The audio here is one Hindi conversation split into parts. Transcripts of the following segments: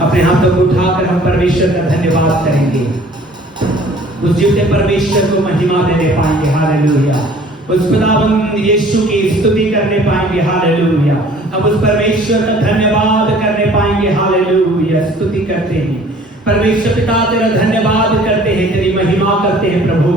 अपने हाथों को उठाकर हम परमेश्वर का धन्यवाद करेंगे। उस जीवते परमेश्वर को महिमा देने पाएंगे। हालेलुया। उस खुदावंद यीशु की स्तुति करने पाएंगे। हालेलुया। अब उस परमेश्वर का धन्यवाद करने पाएंगे। हालेलुया। स्तुति करते हैं परमेश्वर पिता, तेरा धन्यवाद करते हैं, तेरी महिमा करते हैं प्रभु।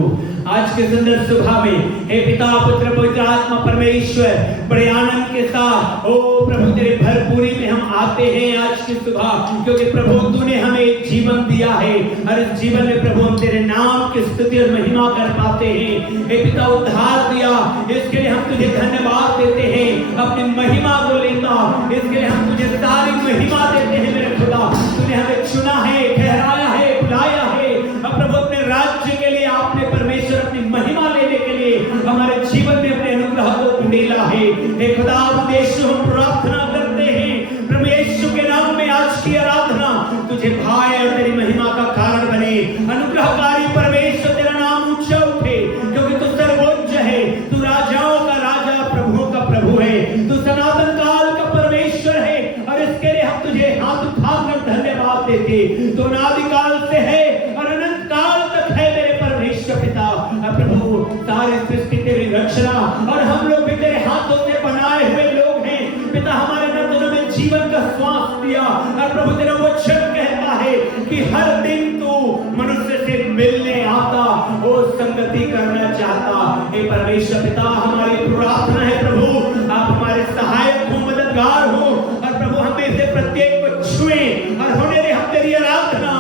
आज के सुंदर सुबह में हे पिता, पुत्र, पवित्र आत्मा परमेश्वर बड़े आनंद के साथ ओ प्रभु तेरे भरपूरी में हम आते हैं आज की सुबह, क्योंकि प्रभु तूने हमें जीवन दिया है और इस जीवन में प्रभु हम तेरे नाम की स्तुति और महिमा कर पाते हैं। हे पिता, उद्धार दिया, इसके लिए हम तुझे धन्यवाद देते हैं। अपनी महिमा को लेता, इसके लिए हम तुझे सारी महिमा देते हैं। मेरे खुदा, तूने हमें चुना है, ठहराया है, बुलाया है और प्रभु अपने राज्य के लिए आपने परमेश्वर अपनी महिमा लेने के लिए हमारे जीवन में अपने अनुग्रह को उंडेला है। हे खुदा, यीशु हम प्रार्थना करते हैं प्रभु यीशु के नाम में आज की आराधना तुझे भाई और तेरी महिमा का कारण बने। अनुग्रहकारी परमेश्वर तेरा नाम ऊंचा उठे, क्योंकि तू सर्वोच्च है, तू राजाओं का राजा, प्रभुओं का प्रभु है, तू सनातन काल का परमेश्वर है और इसके लिए हम तुझे हाथ उठाकर धन्यवाद देते। तो अनादिकाल से है और अनंत काल तक है मेरे परमेश्वर पिता। प्रभु, सारी सृष्टि तेरी रचना और हम लोग भी तेरे हाथों से बनाए हुए लोग हैं पिता। हमारे नथनों में जीवन का श्वास दिया और प्रभु तेरा वचन कहता है कि हर दिन तू मनुष्य से मिलने आता, वो संगति करना चाहता। हे परमेश्वर पिता, हमारी प्रार्थना है प्रभु आप हमारे सहायक हो, मददगार हो और प्रभु हमें से प्रत्येक को छुए और होने दे हम तेरी आराधना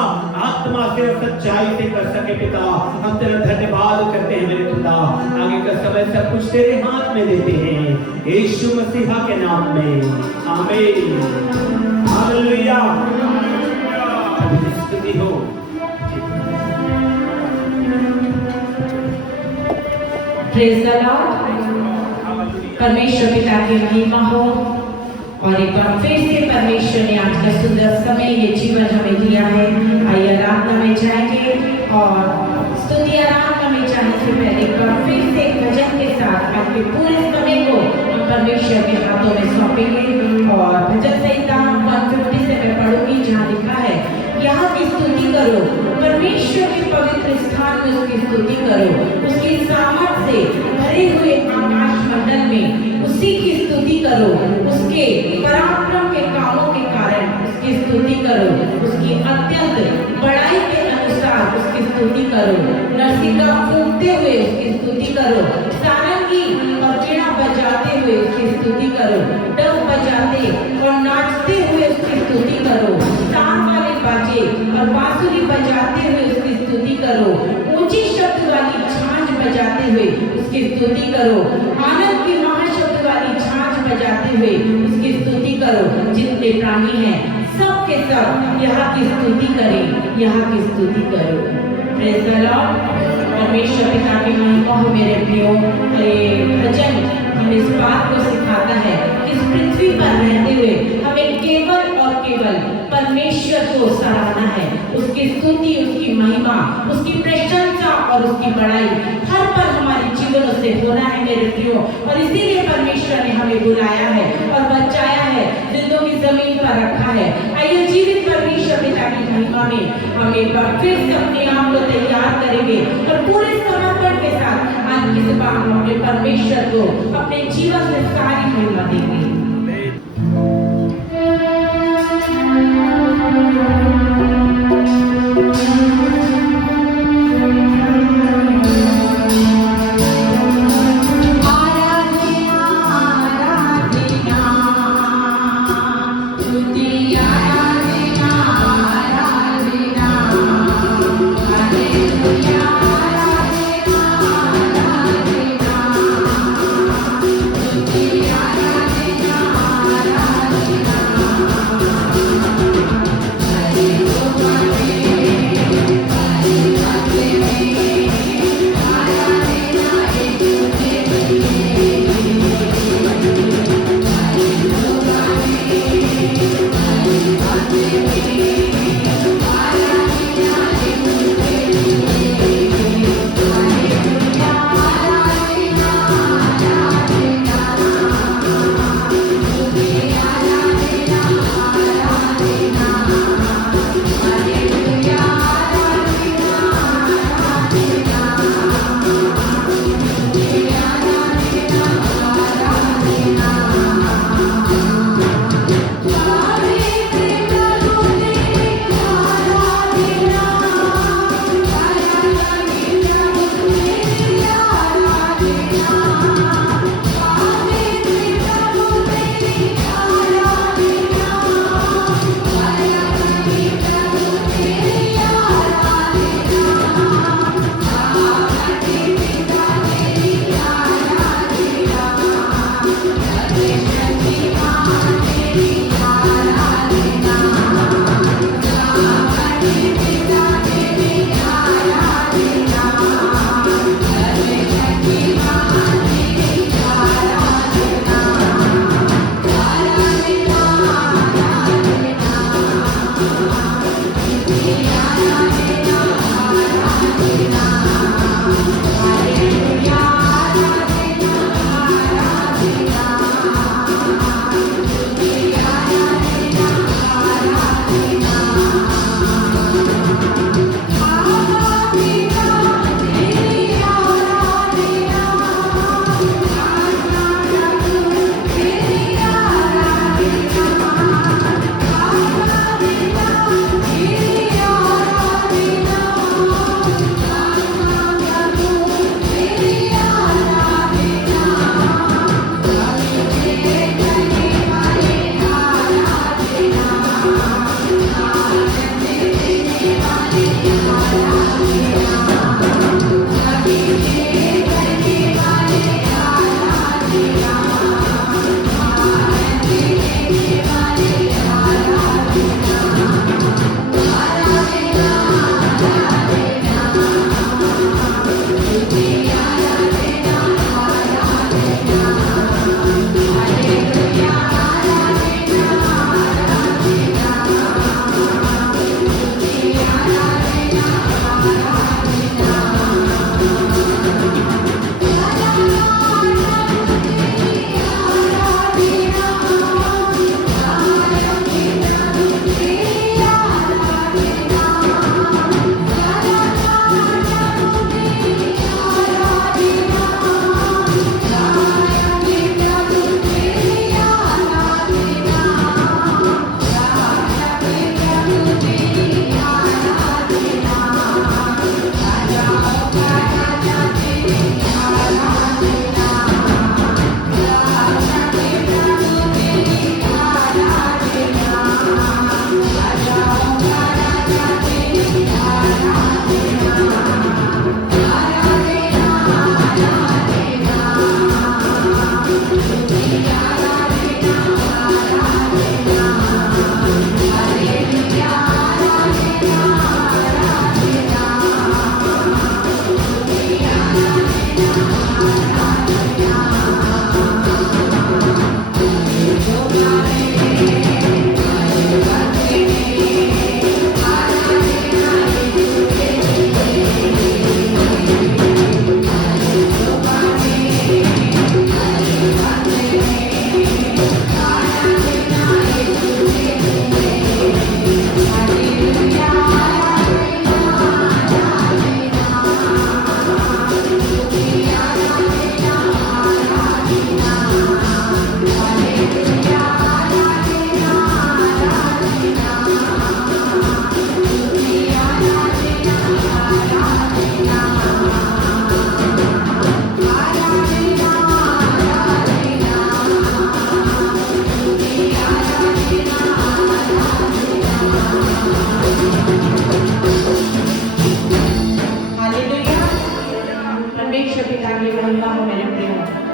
आत्मा से और सच्चाई से कर सके पिता। हम तेरा धन्यवाद करते हैं मेरे खुदा। आगे का समय सब कुछ तेरे हाथ में देते हैं यीशु मसीहा के नाम में, आमीन। हालेलुया। स्तुति हो। Praise the Lord. परमेश्वर पिता की महिमा हो। और एक बार फिर से परमेश्वर ने आज का सुंदर समय, ये जीवन हमें दिया है। आइए आराधना में जाएंगे और स्तुति आराधना में जाने से पहले एक बार फिर से भजन के साथ आज के पूरे समय को हम परमेश्वर के हाथों में सौंपेंगे। और भजन संहिता 150 से मैं पढ़ूंगी, जहाँ लिखा है यहाँ की स्तुति करो, परमेश्वर के पवित्र स्थान में उसकी स्तुति करो, उसकी सामर्थ से भरे हुए आकाश मंडल में उसी की स्तुति करो, उसके पराक्रम के कामों के कारण उसकी स्तुति करो, उसकी अत्यंत बड़ाई के अनुसार उसकी स्तुति करो, नरसिंगा फूंकते हुए उसकी स्तुति करो, सारंगी और वीणा बजाते हुए उसकी स्तुति करो, डफ बजाते और नाचते हुए उसकी स्तुति करो, तार वाले बाजे और बांसुरी बजाते हुए उसकी स्तुति करो, ऊंची शब्द वाली झांझ बजाते हुए उसकी स्तुति करो, आनंद की महाशब्द वाली झांझ बजाते हुए उसकी स्तुति करो। जितने प्राणी हैं सब के सब यहाँ की स्तुति करें, यहाँ की स्तुति करो। Praise the Lord. परमेश्वर पिता की महिमा हो मेरे प्रियो। ये भजन हमें इस बात को सिखाता है कि इस पृथ्वी पर रहते हुए हमें केवल और केवल परमेश्वर को सराहना है, उसकी स्तुति, उसकी महिमा, उसकी प्रशंसा और उसकी बड़ाई हर पल हमारे जीवनों से होना है मेरे प्रियो। और इसीलिए परमेश्वर ने हमें बुलाया है और बचाया है, जिंदों की जमीन पर रखा है। आइए जीवित परमेश्वर पिता की महिमा में हम एक बार फिर से अपने आप को तैयार करेंगे और पूरे समर्पण के साथ आज की सुबह हम अपने परमेश्वर को अपने जीवन से सारी महिमा देंगे।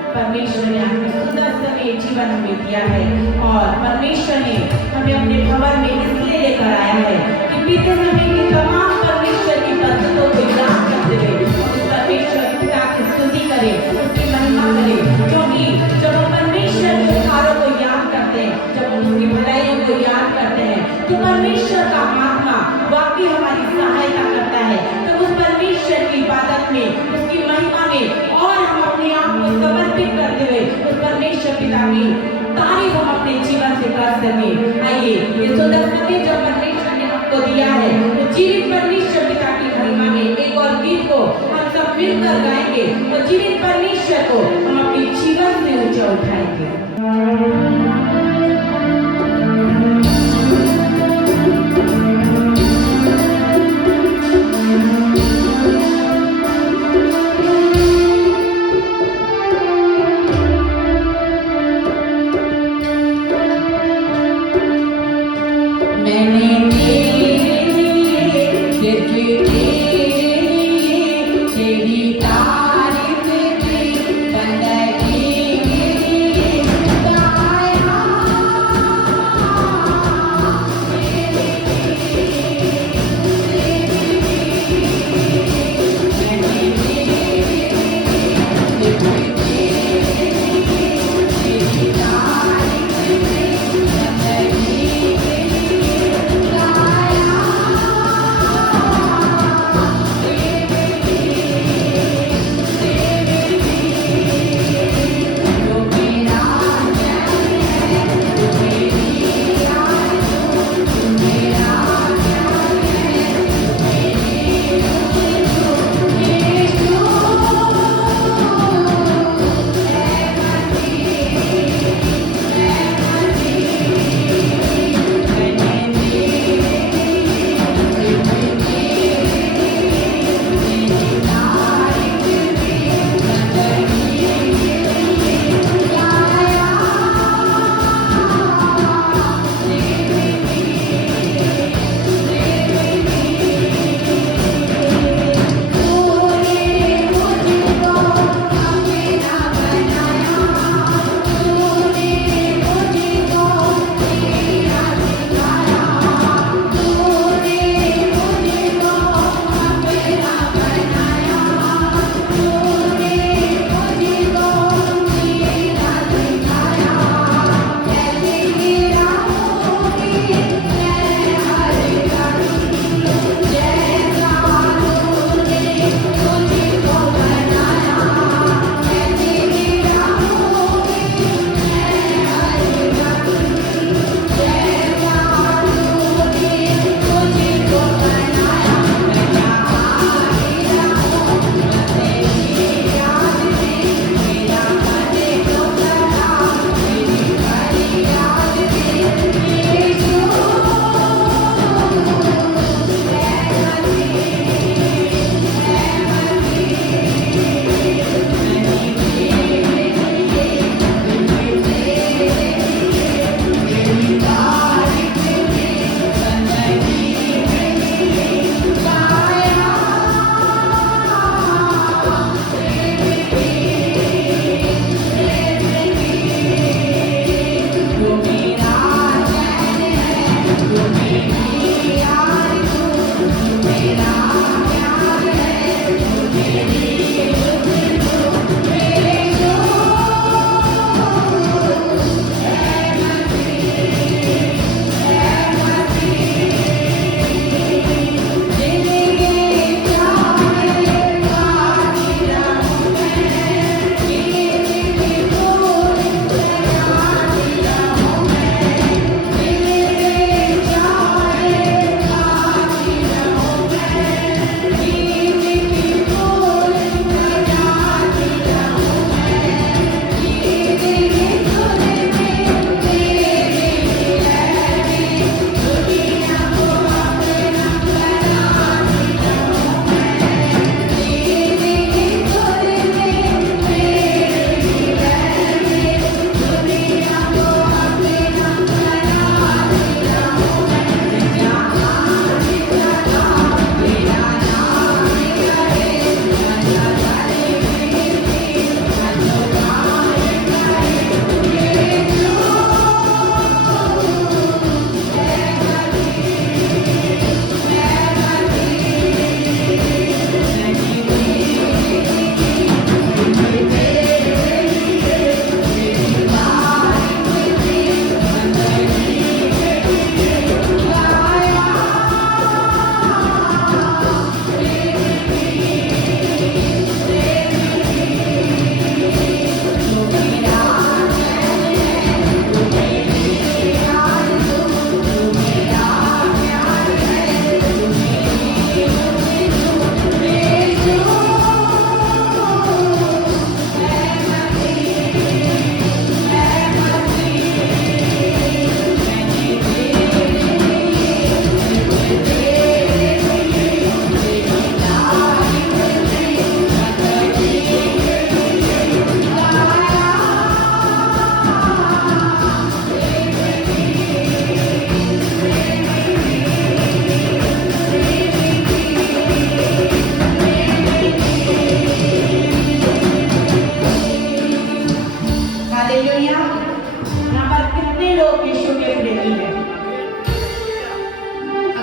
परमेश्वर ने हमें सुंदर समय जीवन में दिया है और परमेश्वर ने हमें अपने भवन में इसलिए लेकर आया है कि बीते समय की तमाम परमेश्वर की बरकतों को याद करते हुए उस परमेश्वर पिता की स्तुति करें, उसकी महिमा करें, क्योंकि जब हम परमेश्वर के उपकारों को याद करते हैं, जब हम उसकी भलाइयों को याद करते हैं, तो परमेश्वर का आत्मा वाकई हमारी सहायता करता है। तो उस परमेश्वर की इबादत में, उसकी महिमा में और हम अपने आप को समर्पित करते हुए उस परमेश्वर पिता की तारीफ हम अपने जीवन से कर सकें। आइए ये सुंदर समय जब परमेश्वर ने हमको दिया है, तो जीवित परमेश्वर पिता की महिमा में एक और गीत को हम सब मिलकर गाएंगे और जीवित परमेश्वर को हम अपने जीवन से ऊंचा उठाएंगे।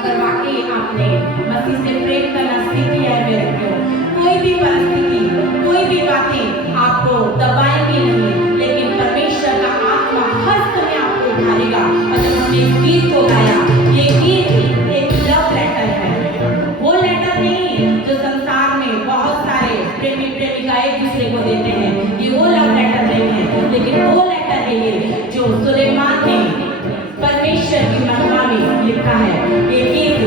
अगर वाकई आपने मसीह से प्रेम करना सीख लिया है मेरे प्रियो, कोई भी परिस्थिति, कोई भी बातें आपको दबाएंगी नहीं, लेकिन परमेश्वर का आत्मा हर समय आपको उठाएगा। और जब हमने इस गीत को गाया, ये गीत एक लव लेटर है, वो लेटर नहीं जो संसार में बहुत सारे प्रेमी प्रेमिका एक दूसरे को देते हैं, ये वो लव लेटर नहीं है, लेकिन वो लेटर है ये जो सुलेमान ने परमेश्वर की महिमा में लिखा है। ये गीत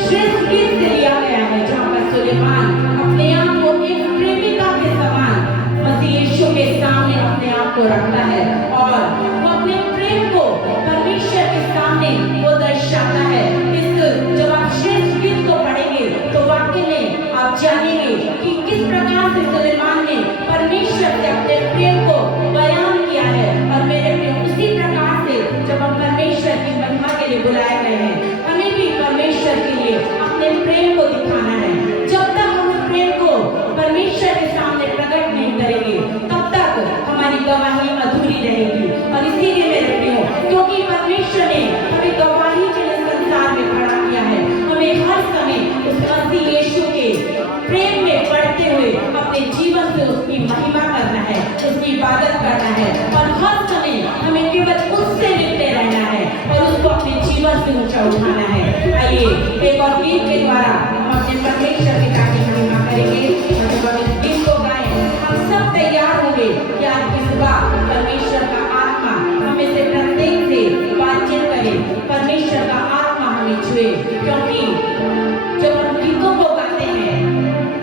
श्रेष्ठ गीत से लिया गया है, जहाँ पर सुलेमान अपने आप को एक प्रेमिका के समान मसीह यीशु के सामने अपने आप को रखता है और वो अपने प्रेम को परमेश्वर के सामने वो दर्शाता है। इस जब आप श्रेष्ठ गीत को पढ़ेंगे तो वाकई में आप जानेंगे कि किस प्रकार से सुलेमान ने परमेश्वर से अपने प्रेम को बयान किया है। और मेरे प्रिय, उसी प्रकार से जब हम परमेश्वर की महिमा के लिए बुलाए गए हैं, हमें भी परमेश्वर के लिए अपने प्रेम को दिखाना है। जब तक हम उस प्रेम को परमेश्वर के सामने प्रकट नहीं करेंगे, तब तक हमारी गवाही अधूरी रहेगी। और इसीलिए मेरे प्रियो, क्योंकि परमेश्वर ने हमें गवाही के लिए संसार में खड़ा किया है, हमें हर समय उस मसीह यीशु के प्रेम में बढ़ते हुए अपने जीवन से उसकी महिमा करना है, उसकी इबादत करना है और हर समय हमें केवल उससे मिलते रहना है और उसको अपने जीवन से ऊंचा उठाना है। आइए एक और गीत के द्वारा हम अपने परमेश्वर पिता की महिमा करेंगे। और जब हम इस गीत को गाएं, हम सब तैयार होंगे कि आज की सुबह परमेश्वर का आत्मा हमें से प्रत्येक से बातचीत करे, परमेश्वर का आत्मा हमें छुए। क्योंकि जब हम गीतों को गाते हैं,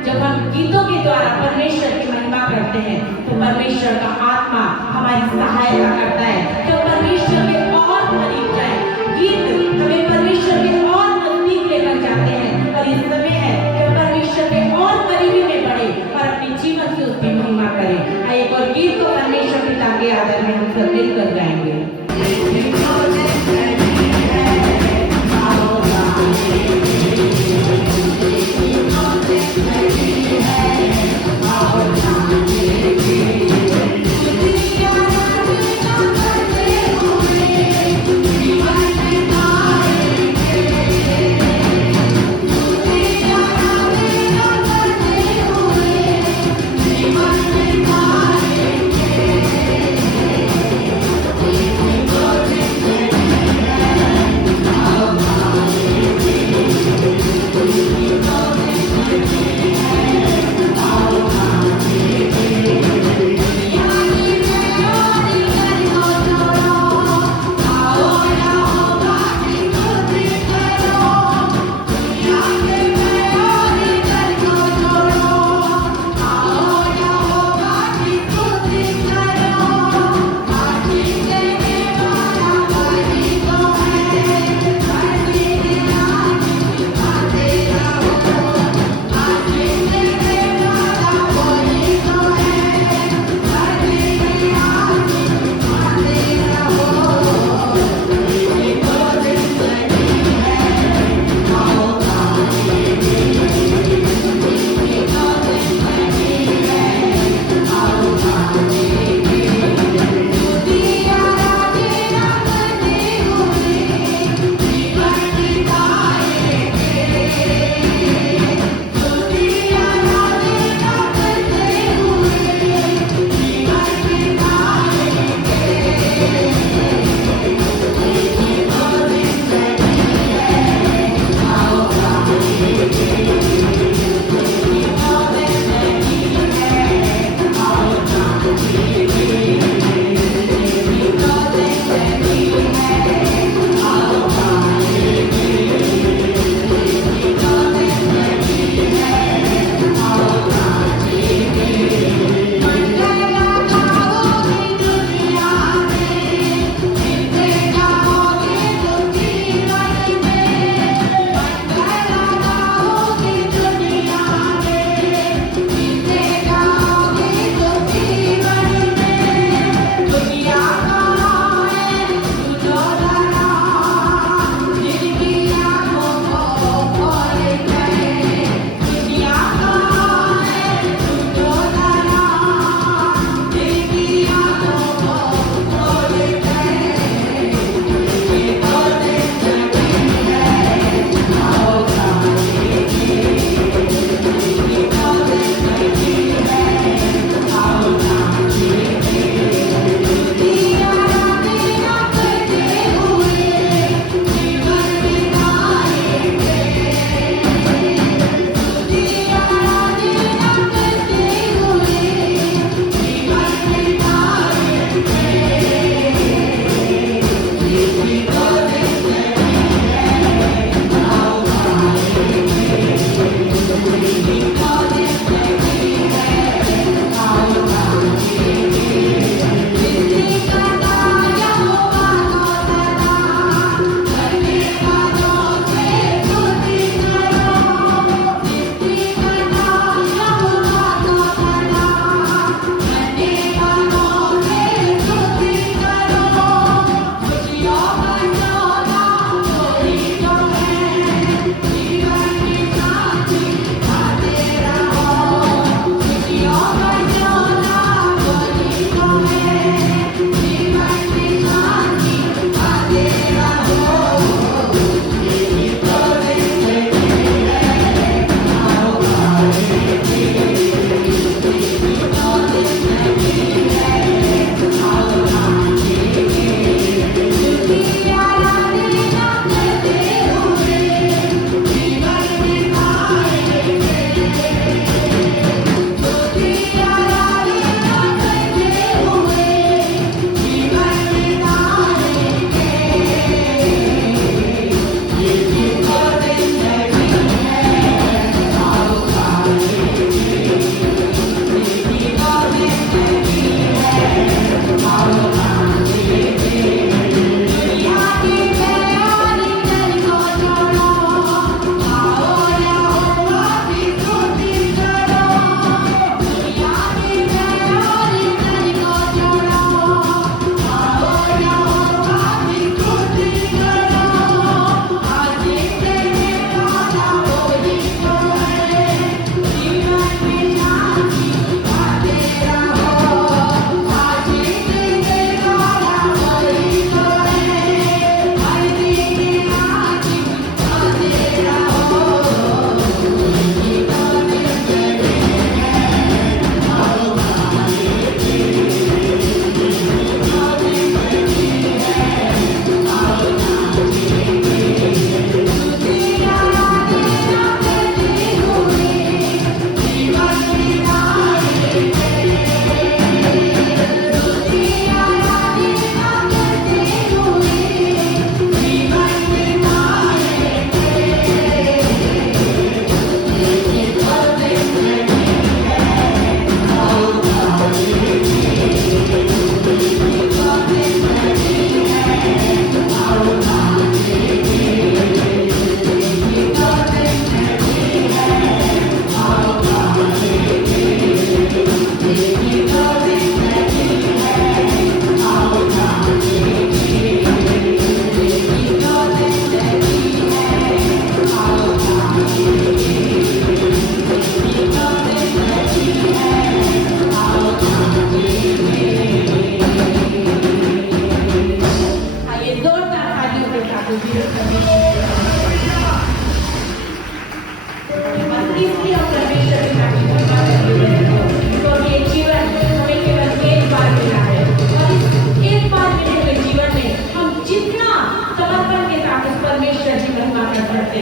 जब हम गीतों के द्वारा परमेश्वर की महिमा करते हैं, तो परमेश्वर का आत्मा हमारी सहायता करता है। जब परमेश्वर के और करीब जाए, गीत हमें परमेश्वर के और नजदीक लेकर जाते हैं और इस समय है कि परमेश्वर के और करीबी में बढ़े और अपने जीवन से उसकी महिमा करें। आइए एक और गीत को परमेश्वर पिता के आदर में हम सब मिलकर गाएंगे। Yeah.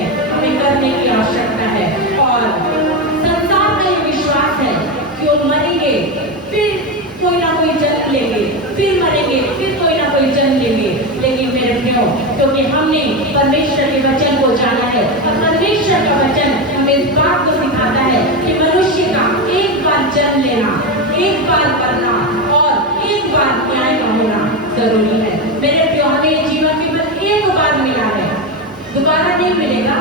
हैं हमें करने की आवश्यकता है। और संसार का ये विश्वास है कि वो मरेंगे फिर कोई ना कोई जन्म लेंगे, फिर मरेंगे फिर कोई ना कोई जन्म लेंगे। लेकिन मेरे प्रियो, क्योंकि हमने परमेश्वर के वचन को जाना है और परमेश्वर का वचन हमें इस बात को सिखाता है कि मनुष्य का एक बार जन्म लेना, एक बार करना और एक बार न्याय का होना जरूरी है। मेरे प्रियो, हमें जीवन में बस एक बार मिला है, दोबारा नहीं मिलेगा।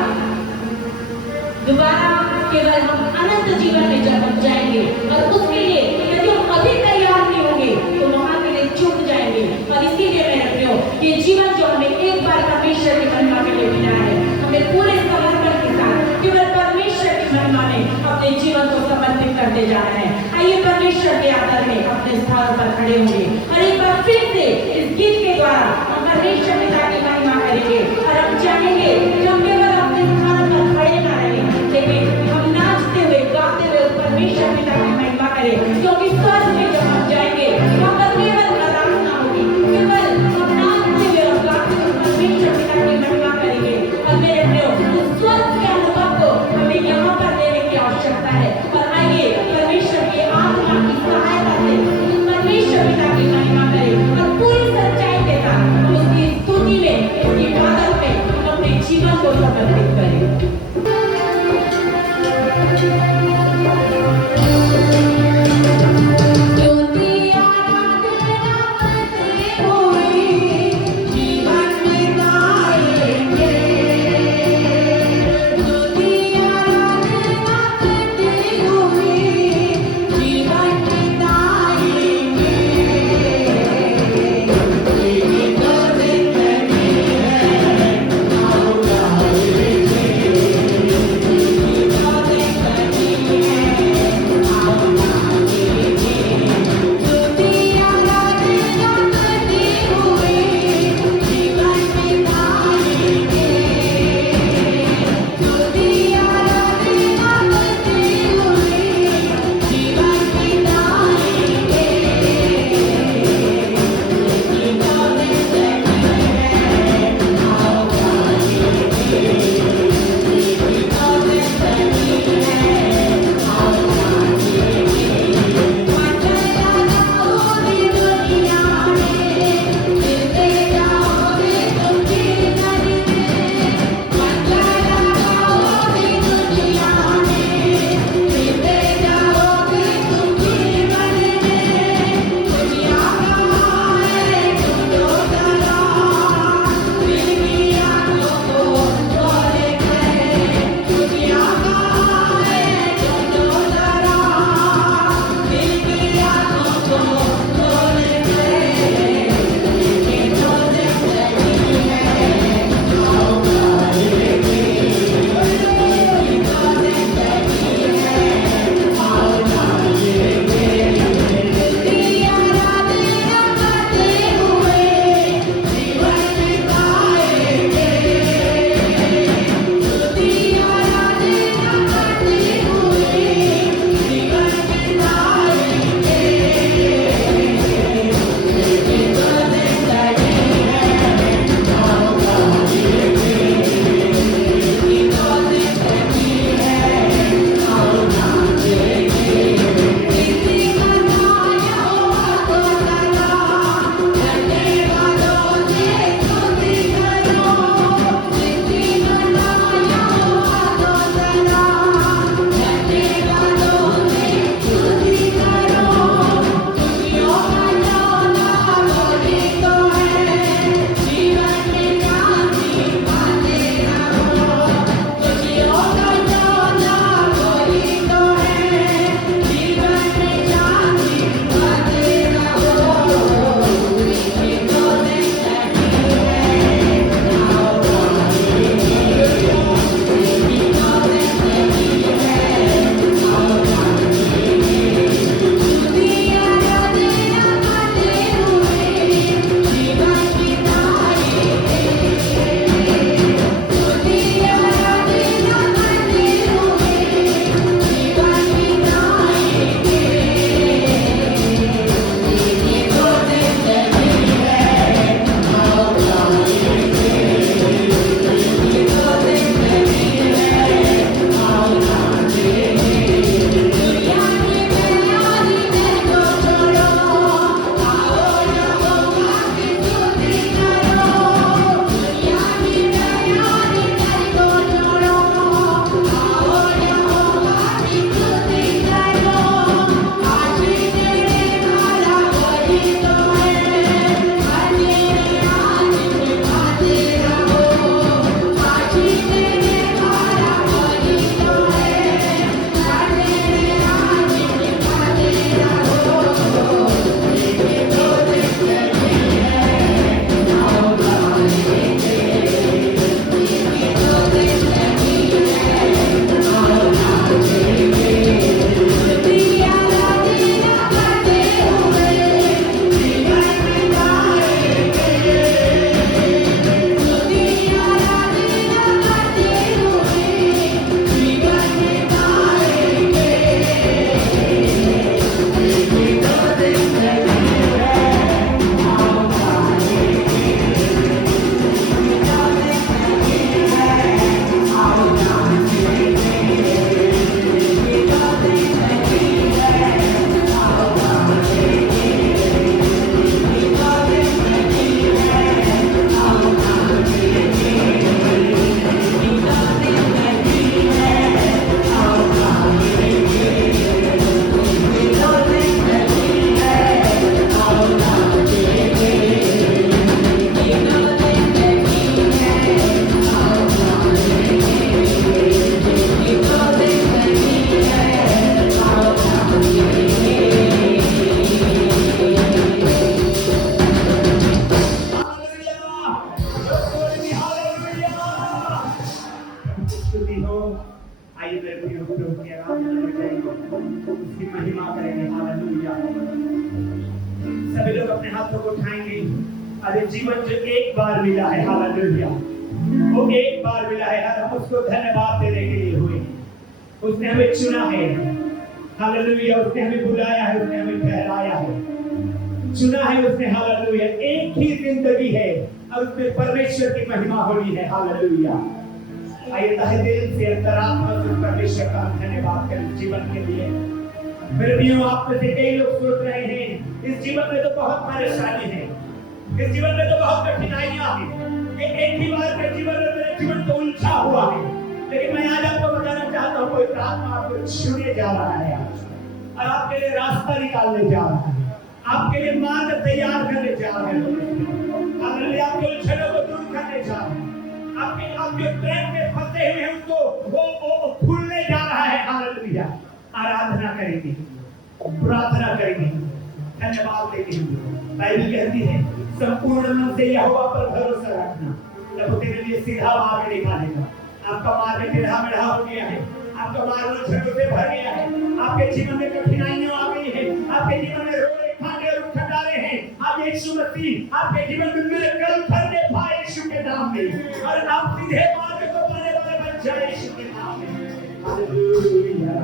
दोबारा केवल हम अनंत जीवन में जब हम जाएंगे और उसके लिए यदि हम अभी तैयार नहीं होंगे तो वहां के लिए चूक जाएंगे। और इसीलिए मेरे प्रियो, ये जीवन जो हमें एक बार परमेश्वर की महिमा के लिए मिला है, हमें पूरे समर्पण के साथ केवल परमेश्वर की महिमा में अपने जीवन को समर्पित करते जाना है। आइए परमेश्वर के आदर में अपने स्थान पर खड़े होंगे और एक बार फिर से इस गीत के द्वारा हम परमेश्वर पिता की महिमा करेंगे। और हम चाहेंगे कि हम केवल अपने स्थान पर खड़े ना रहें, लेकिन हम नाचते हुए गाते हुए परमेश्वर पिता की महिमा करें। क्योंकि स्वर्ग में जब हम जाएंगे वहां पर केवल आराधना होगी, केवल हम नाचते हुए और गाते हुए परमेश्वर पिता की महिमा करेंगे। और मेरे प्रियो, उस स्वर्ग के अनुभव को हमें यहाँ पर लेने की आवश्यकता है। और आइए परमेश्वर की आत्मा की सहायता से उस परमेश्वर पिता की महिमा करें और पूरी सच्चाई के साथ हम उसकी स्तुति में, उसकी इबादत में हम अपने जीवन को समर्पित करें। स्तुति हो। आइए मेरे प्रिय प्रभु की आराधना में जाएंगे, उसकी महिमा करेंगे। हालेलुया। सभी लोग अपने हाथों को उठाएंगे। अरे जीवन जो एक बार मिला है, हालेलुया, वो एक बार मिला है, हम उसको धन्यवाद देने के लिए हुए। उसने हमें चुना है, हालेलुया, उसने हमें बुलाया है, उसने हमें ठहराया है, चुना है उसने, हालेलुया। एक ही जिंदगी है और उसमें परमेश्वर की महिमा होनी है, हालेलुया। आइए तहे दिल से अंतरात्मा से परमेश्वर का धन्यवाद करें जीवन के लिए। मेरे प्रियो, आप में से कई लोग सोच रहे हैं इस जीवन में तो बहुत परेशानी है, इस जीवन में तो बहुत कठिनाइयां हैं, ये एक ही बार के जीवन में मेरा जीवन तो उलझा हुआ है। लेकिन मैं आज आपको बताना चाहता हूँ, कोई आत्मा आपको छूने जा रहा है और आपके लिए रास्ता निकालने जा रहा है, आपके लिए मार्ग तैयार करने जा रहे हैं, आपके उलझनों को दूर करने जा रहे हैं, आपके प्रेम में फंसे हुए हैं उनको वो खुलने जा रहा है। हालेलुया। आराधना करेंगे, प्रार्थना करेंगे, धन्यवाद देंगे। बाइबल कहती है संपूर्ण मन से यहोवा पर भरोसा रखना, तब वो तेरे लिए सीधा मार्ग निकालेगा। आपका मार्ग टेढ़ा मेढ़ा हो गया है, आपका मार्ग उलझनों से भर गया है, आपके जीवन में कठिनाइयां आ गई है, आपके जीवन में रोड़े खाने और खटारे हैं। आप यीशु मसीह आपके जीवन में मिरेकल करने पाए यीशु के नाम में, और आप सीधे मार्ग को पाने वाले बन जाए यीशु के नाम में। हालेलुया।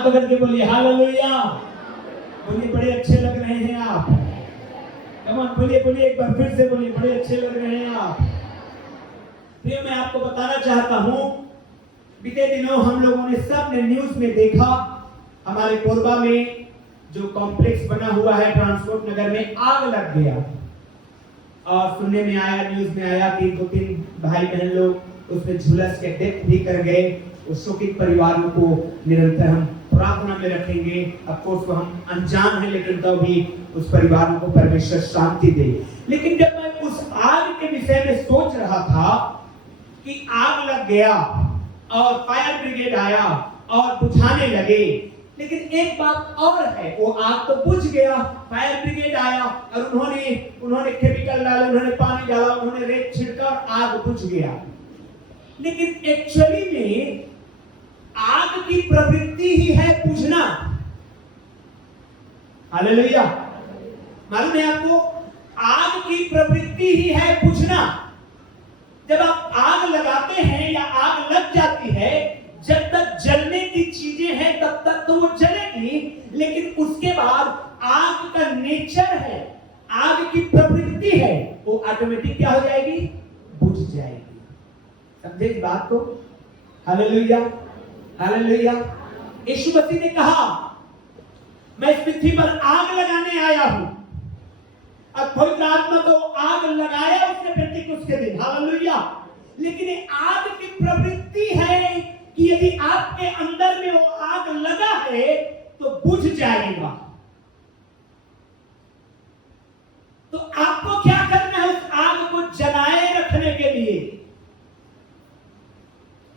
हाथ पकड़ के बोलिए हालेलुया। बोलिए बड़े अच्छे लग रहे हैं आप। कम ऑन बोलिए बोलिए एक बार फिर से बोलिए बड़े अच्छे लग रहे हैं आप। फिर मैं आपको बताना चाहता हूं, बीते दिनों हम लोगों ने सबने न्यूज में देखा, हमारे कोरबा में जो कॉम्प्लेक्स बना हुआ है ट्रांसपोर्ट नगर में आग लग गया। और सुनने में आया, न्यूज में आया कि 2-3 भाई बहन लोग उसमें झुलस के डेथ भी कर गए। उस शोकित परिवारों को निरंतर हम प्रार्थना में रखेंगे। ऑफ कोर्स वो हम अनजान हैं, लेकिन तो भी उस परिवारों को परमेश्वर शांति दे। लेकिन जब मैं उस आग के विषय में सोच रहा था कि आग लग गया और फायर ब्रिगेड आया और बुझाने लगे, लेकिन एक बात और है, वो आग तो बुझ गया, फायर ब्रिगेड आया और उन्होंने केमिकल डाला, उन्होंने पानी डाला, उन्होंने रेत छिड़का और आग बुझ गया। लेकिन एक्चुअली में आग की प्रवृत्ति ही है बुझना। हालेलुया। मालूम है आपको, आग की प्रवृत्ति ही है बुझना। जब आप आग लगाते हैं या आग लग जाती है, जब तक जलने की चीजें हैं तब तक तो वो जलेगी, लेकिन उसके बाद आग का नेचर है, आग की प्रवृत्ति है, वो ऑटोमेटिक क्या हो जाएगी? बुझ जाएगी। समझे इस बात को? Hallelujah, hallelujah. यीशु मसीह ने कहा, मैं इस पृथ्वी पर आग लगाने आया हूं। अब पवित्र आत्मा तो आग लगाया उसने पेंटिकुस्त के दिन, हालेलुया। लेकिन ये आग की प्रवृत्ति है कि यदि आपके अंदर में वो आग लगा है तो बुझ जाएगा। तो आपको क्या करना है उस आग को जलाए रखने के लिए?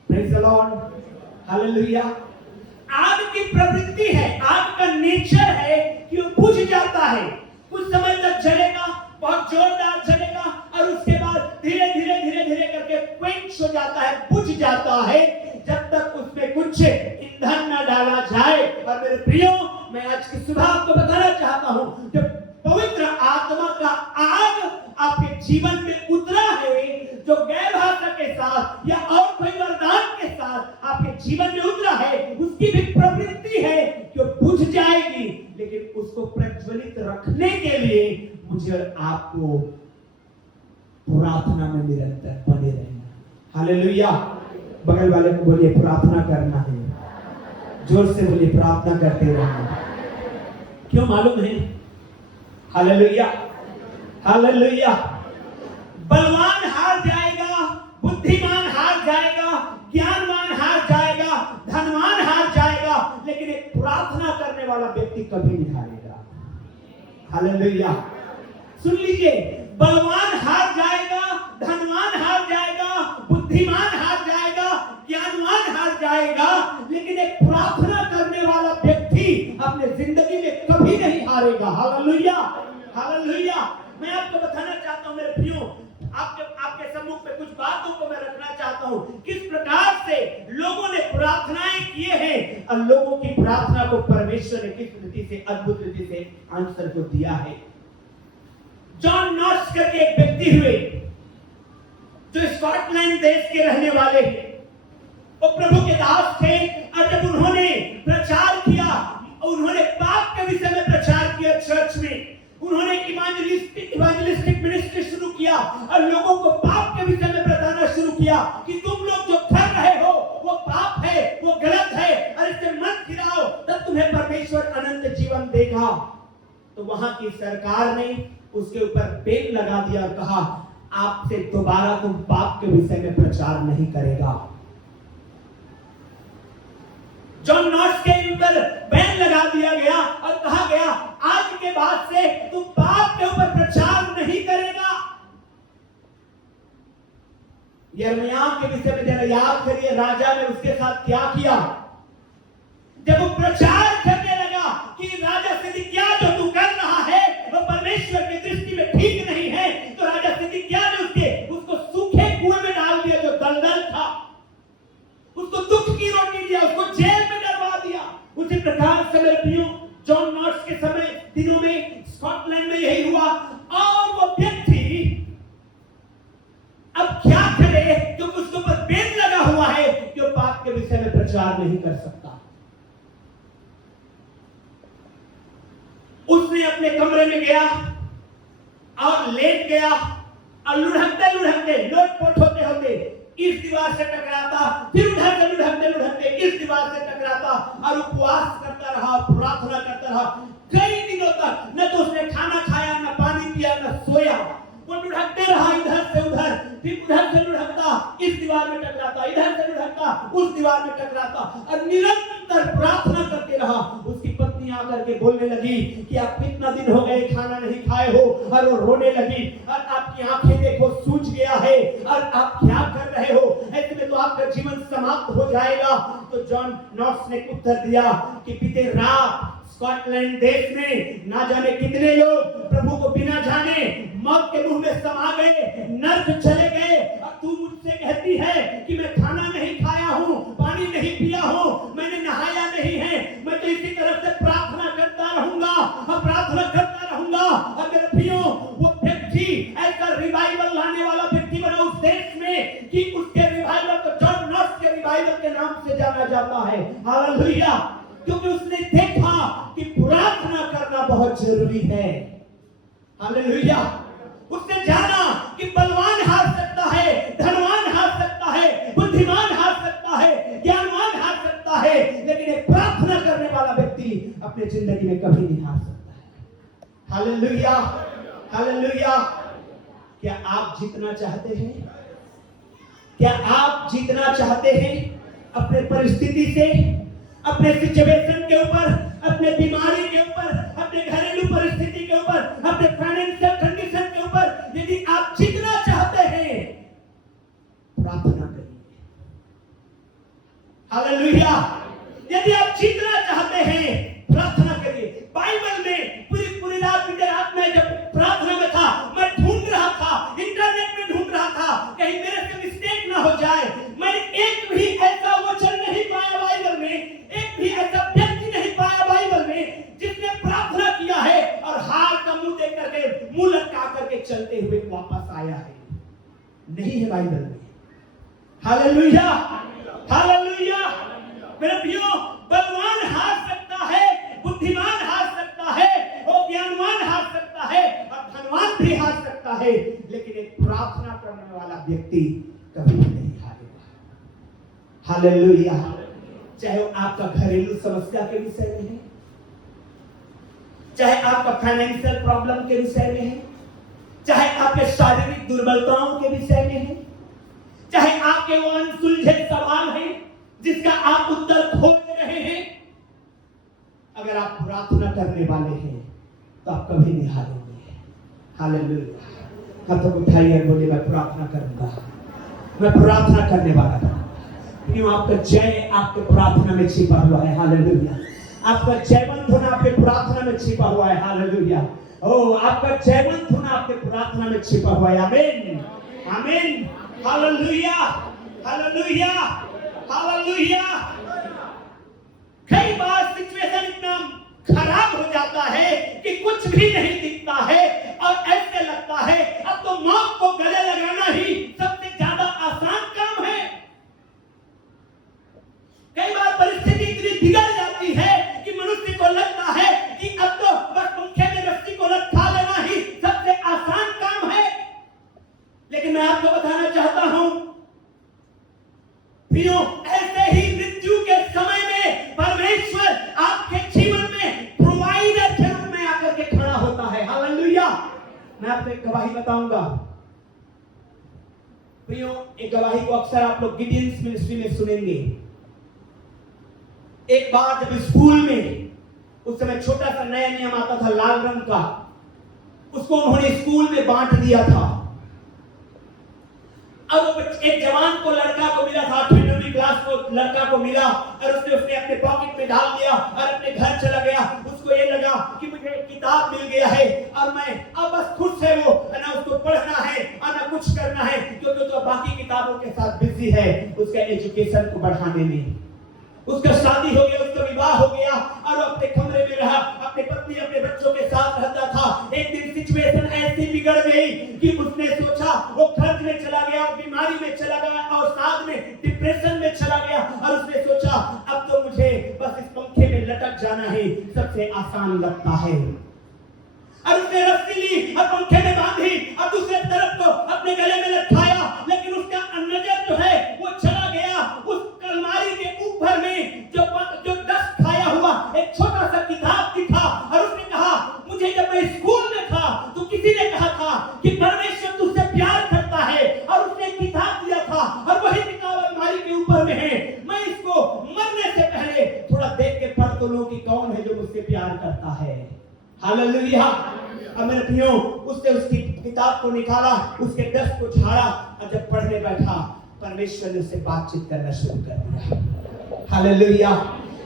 Praise the Lord, hallelujah. आग की प्रवृत्ति है, आग का नेचर है कि वो बुझ जाता है। कुछ समय तक जलेगा, बहुत जोरदार जलेगा और उसके बाद धीरे धीरे धीरे धीरे करके क्वेंच हो जाता है, बुझ जाता है, जब तक उसमें कुछ ईंधन न डाला जाए। और मेरे प्रियो, मैं आज की सुबह आपको बताना चाहता हूं, जब पवित्र आत्मा का आग आपके जीवन में उतरा है, जो गैर भाषा के साथ या और कोई वरदान के साथ आपके जीवन में उतरा है, उसकी भी प्रवृत्ति है कि वो बुझ जाएगी। लेकिन उसको प्रज्वलित रखने के लिए मुझे और आपको प्रार्थना में निरंतर बने रहना। हालेलुया। बगल वाले को बोलिए प्रार्थना करना है। जोर से बोलिए प्रार्थना करते रहना। क्यों मालूम है? Hallelujah, hallelujah. बलवान हार जाएगा, बुद्धिमान हार जाएगा, ज्ञानवान हार जाएगा, धनवान हार जाएगा, लेकिन एक प्रार्थना करने वाला व्यक्ति कभी नहीं हारेगा। हालेलुया। सुन लीजिए, बलवान हार जाएगा, धनवान हार जाएगा, बुद्धिमान हार जाएगा, ज्ञानवान हार जाएगा, लेकिन एक प्रार्थना करने वाला व्यक्ति अपने जिंदगी में कभी नहीं हारेगा। Hallelujah, hallelujah. मैं आपको बताना चाहता हूं मेरे प्रियो, आपके सम्मुख में कुछ बातों को मैं रखना चाहता हूं, किस प्रकार से लोगों ने प्रार्थनाएं किए हैं और लोगों की प्रार्थना को परमेश्वर ने किस रीति से, अद्भुत रीति से आंसर को दिया है। जॉन नॉट्स करके एक व्यक्ति हुए जो स्कॉटलैंड देश के रहने वाले हैं। वो प्रभु के दास थे और जब उन्होंने प्रचार किया, उन्होंने पाप के विषय में प्रचार किया चर्च में, उन्होंने इवेंजलिस्टिक मिनिस्ट्री शुरू किया और लोगों को पाप के विषय में बताना शुरू किया कि तुम लोग जो कर रहे हो वो पाप है, वो गलत है और इससे मत फिराओ, तब तुम्हें परमेश्वर अनंत जीवन देगा। तो वहां की सरकार ने उसके ऊपर बैन लगा दिया और कहा, आपसे दोबारा तुम पाप के विषय में प्रचार नहीं करेगा। जॉन नॉट्स के ऊपर बैन लगा दिया गया और कहा गया, आज के बाद से तुम पाप के ऊपर प्रचार नहीं करेगा। यिर्मयाह के विषय में जरा याद करिए, राजा ने उसके साथ क्या किया। जब वो प्रचार करने लगा कि राजा सिदकिय्याह जो तू कर रहा है वो परमेश्वर की दृष्टि में ठीक नहीं है, तो राजा सिदकिय्याह ने उसको सूखे कुएं में डाल दिया जो दलदल था, उसको दुख की रोटी दिया, उसको जेल में डलवा दिया। उसी प्रकार से मेरे प्रियो, जॉन नॉट्स के समय दिनों में स्कॉटलैंड में यही हुआ। और वो व्यक्ति अब क्या करे, क्योंकि उसके ऊपर बैन लगा हुआ है कि वो पाप के विषय में प्रचार नहीं कर सकता। अपने अपने कमरे में गया और लेट गया और लुढ़कते लुढ़कते लोटपोट होते होते इस दीवार से टकराता, फिर उधर से लुढ़कते लुढ़कते इस दीवार से टकराता और उपवास करता रहा, प्रार्थना करता रहा कई दिनों तक। न तो उसने खाना खाया, न पानी पिया, न सोया। वो लुढ़कते रहा इधर से उधर, फिर उधर से लुढ़कता इस दीवार में टकराता, इधर से लुढ़कता उस दीवार में टकराता और निरंतर प्रार्थना करते रहा। उसकी पत्नी आकर के बोलने लगी कि आप कितना दिन हो गए खाना नहीं खाए हो, और वो रोने लगी और आपकी आंखें देखो सूज गया है और आप क्या कर रहे हो, ऐसे में तो आपका जीवन समाप्त हो जाएगा। तो जॉन नॉट्स ने उत्तर दिया कि बीते रात स्कॉटलैंड देश में ना जाने कितने लोग प्रभु को बिना जाने मौत के मुंह में समा गए, नर्क चले गए, और तू मुझसे कहती है कि मैं खाना नहीं खाया हूँ, पानी नहीं पिया हूँ, मैंने नहाया नहीं है, मैं तो इसी तरह से प्रार्थना करता रहूंगा और प्रार्थना करता रहूंगा। और मेरे प्रियो, वो व्यक्ति ऐसा रिवाइवल लाने वाला व्यक्ति बना उस देश में कि उसके रिवाइवल को जॉन नॉट्स के रिवाइवल के नाम से जाना जाता है। हालेलुया! क्योंकि उसने देखा कि प्रार्थना करना बहुत जरूरी है। हालेलुया! उसने जाना कि बलवान हार सकता है, धनवान हार सकता है, बुद्धिमान हार सकता है, ज्ञानवान हार सकता है, लेकिन एक प्रार्थना करने वाला व्यक्ति अपने जिंदगी में कभी नहीं हार सकता है। हालेलुया! हालेलुया! क्या आप जीतना चाहते हैं? क्या आप जीतना चाहते हैं अपने परिस्थिति से, अपने सिचुएशन के ऊपर, अपने बीमारी के ऊपर, अपने घरेलू परिस्थिति के ऊपर, अपने फाइनेंशियल कंडीशन के ऊपर? यदि आप जीतना चाहते हैं, प्रार्थना करिए। हालेलुया! यदि आप जीतना चाहते हैं, प्रार्थना करिए। बाइबल में पूरी रात बीते रात में जब प्रार्थना में था, मैं ढूंढ रहा था, इंटरनेट में ढूंढ रहा था, कहीं मेरे से मिस्टेक ना हो जाए। मैंने एक भी ऐसा वचन नहीं पाया बाइबल में, एक भी ऐसा व्यक्ति नहीं पाया बाइबल में जिसने प्रार्थना किया है और हार का मुंह देख करके, मुंह लटका करके चलते हुए वापस आया है। नहीं है बाइबल में। हालेलुया! हालेलुया! मेरे प्रियो, बलवान हार सकता है, बुद्धिमान हार सकता है, और ज्ञानवान हार सकता है, और धनवान भी हार सकता है, लेकिन एक प्रार्थना करने वाला व्यक्ति कभी नहीं हारेगा। हालेलुया! चाहे वो आपका घरेलू समस्या के विषय में है, चाहे आपका फाइनेंशियल प्रॉब्लम के विषय में है, चाहे आपके शारीरिक दुर्बलताओं के विषय में है, चाहे आपके वो अनसुलझे सवाल हैं जिसका आप उत्तर खोज रहे हैं। अगर आप प्रार्थना करने वाले हैं तो आप कभी नहीं हारेंगे। हालेलुया! हाथों को उठाइए और बोलिए, मैं प्रार्थना करूंगा, मैं प्रार्थना करने वाला था। क्यों? आपका जय आपके प्रार्थना में छिपा हुआ है। हालेलुया! आपका जयवंत होना आपके प्रार्थना में छिपा हुआ है। हालेलुया! ओ, आपका जयवंत होना आपके प्रार्थना में छिपा हुआ है। आमीन, आमीन, हालेलुया, हालेलुया, हालेलुया। कई बार सिचुएशन इतना खराब हो जाता है कि कुछ भी नहीं दिखता है और ऐसे लगता है अब तो मौत को गले लगाना ही सबसे ज्यादा आसान काम है। कई बार परिस्थिति इतनी बिगड़ जाती है कि मनुष्य को लगता है कि अब तो बस पंखे में रस्सी को लटका लेना ही सबसे आसान काम है। लेकिन मैं आपको बताना चाहता हूं प्रियो, ऐसे ही मृत्यु के समय में परमेश्वर आपके जीवन में प्रोवाइडर के रूप में आकर के खड़ा होता है। हालेलुया! मैं आपको एक गवाही बताऊंगा प्रियो। एक गवाही को अक्सर आप लोग गिडियंस मिनिस्ट्री में सुनेंगे। एक बार जब स्कूल में, उस समय छोटा सा नया नियम आता था लाल रंग का, उसको उन्होंने स्कूल में बांट दिया था। अब एक जवान को, लड़का को मिला था, 8वीं क्लास को लड़का को मिला और उसने अपने पॉकेट में डाल दिया और अपने घर चला गया। उसको ये लगा कि मुझे एक किताब मिल गया है और मैं अब बस खुश है, वो ना उसको पढ़ना है और ना कुछ करना है, क्योंकि तो बाकी किताबों के साथ बिजी है उसका एजुकेशन को बढ़ाने में। उसका शादी हो गया, उसका विवाह हो गया और अपने कमरे में रहा, अपने पत्नी अपने बच्चों के साथ रहता था। एक दिन सिचुएशन ऐसी बिगड़ गई कि उसने सोचा, वो खर्च में चला गया, बीमारी में चला गया और साथ में डिप्रेशन में चला गया और उसने सोचा अब तो मुझे बस इस पंखे में लटक जाना ही सबसे आसान लगता है। और उसने रस्सी ली और पंखे में बांधी और दूसरे तरफ को अपने गले में लटकाया, लेकिन उसका नजर जो है वो चला गया उस अलमारी के ऊपर में जो डस्ट खाया हुआ एक छोटा सा किताब दिखा। और उसने कहा, मुझे जब मैं स्कूल में था तो किसी ने कहा था कि परमेश्वर तुझसे प्यार करता है, और उसने एक किताब दिया था और वही किताब अलमारी के ऊपर में है। मैं इसको मरने से पहले थोड़ा देख के पढ़ तो लो कि कौन है जो मुझसे प्यार करता है। हालेलुया। अब मेरे प्रियो, उसने उसकी किताब को निकाला, उसके डस्ट को झाड़ा, और जब पढ़ने बैठा परमेश्वर ने उससे बातचीत करना शुरू कर दिया। हालेलुया।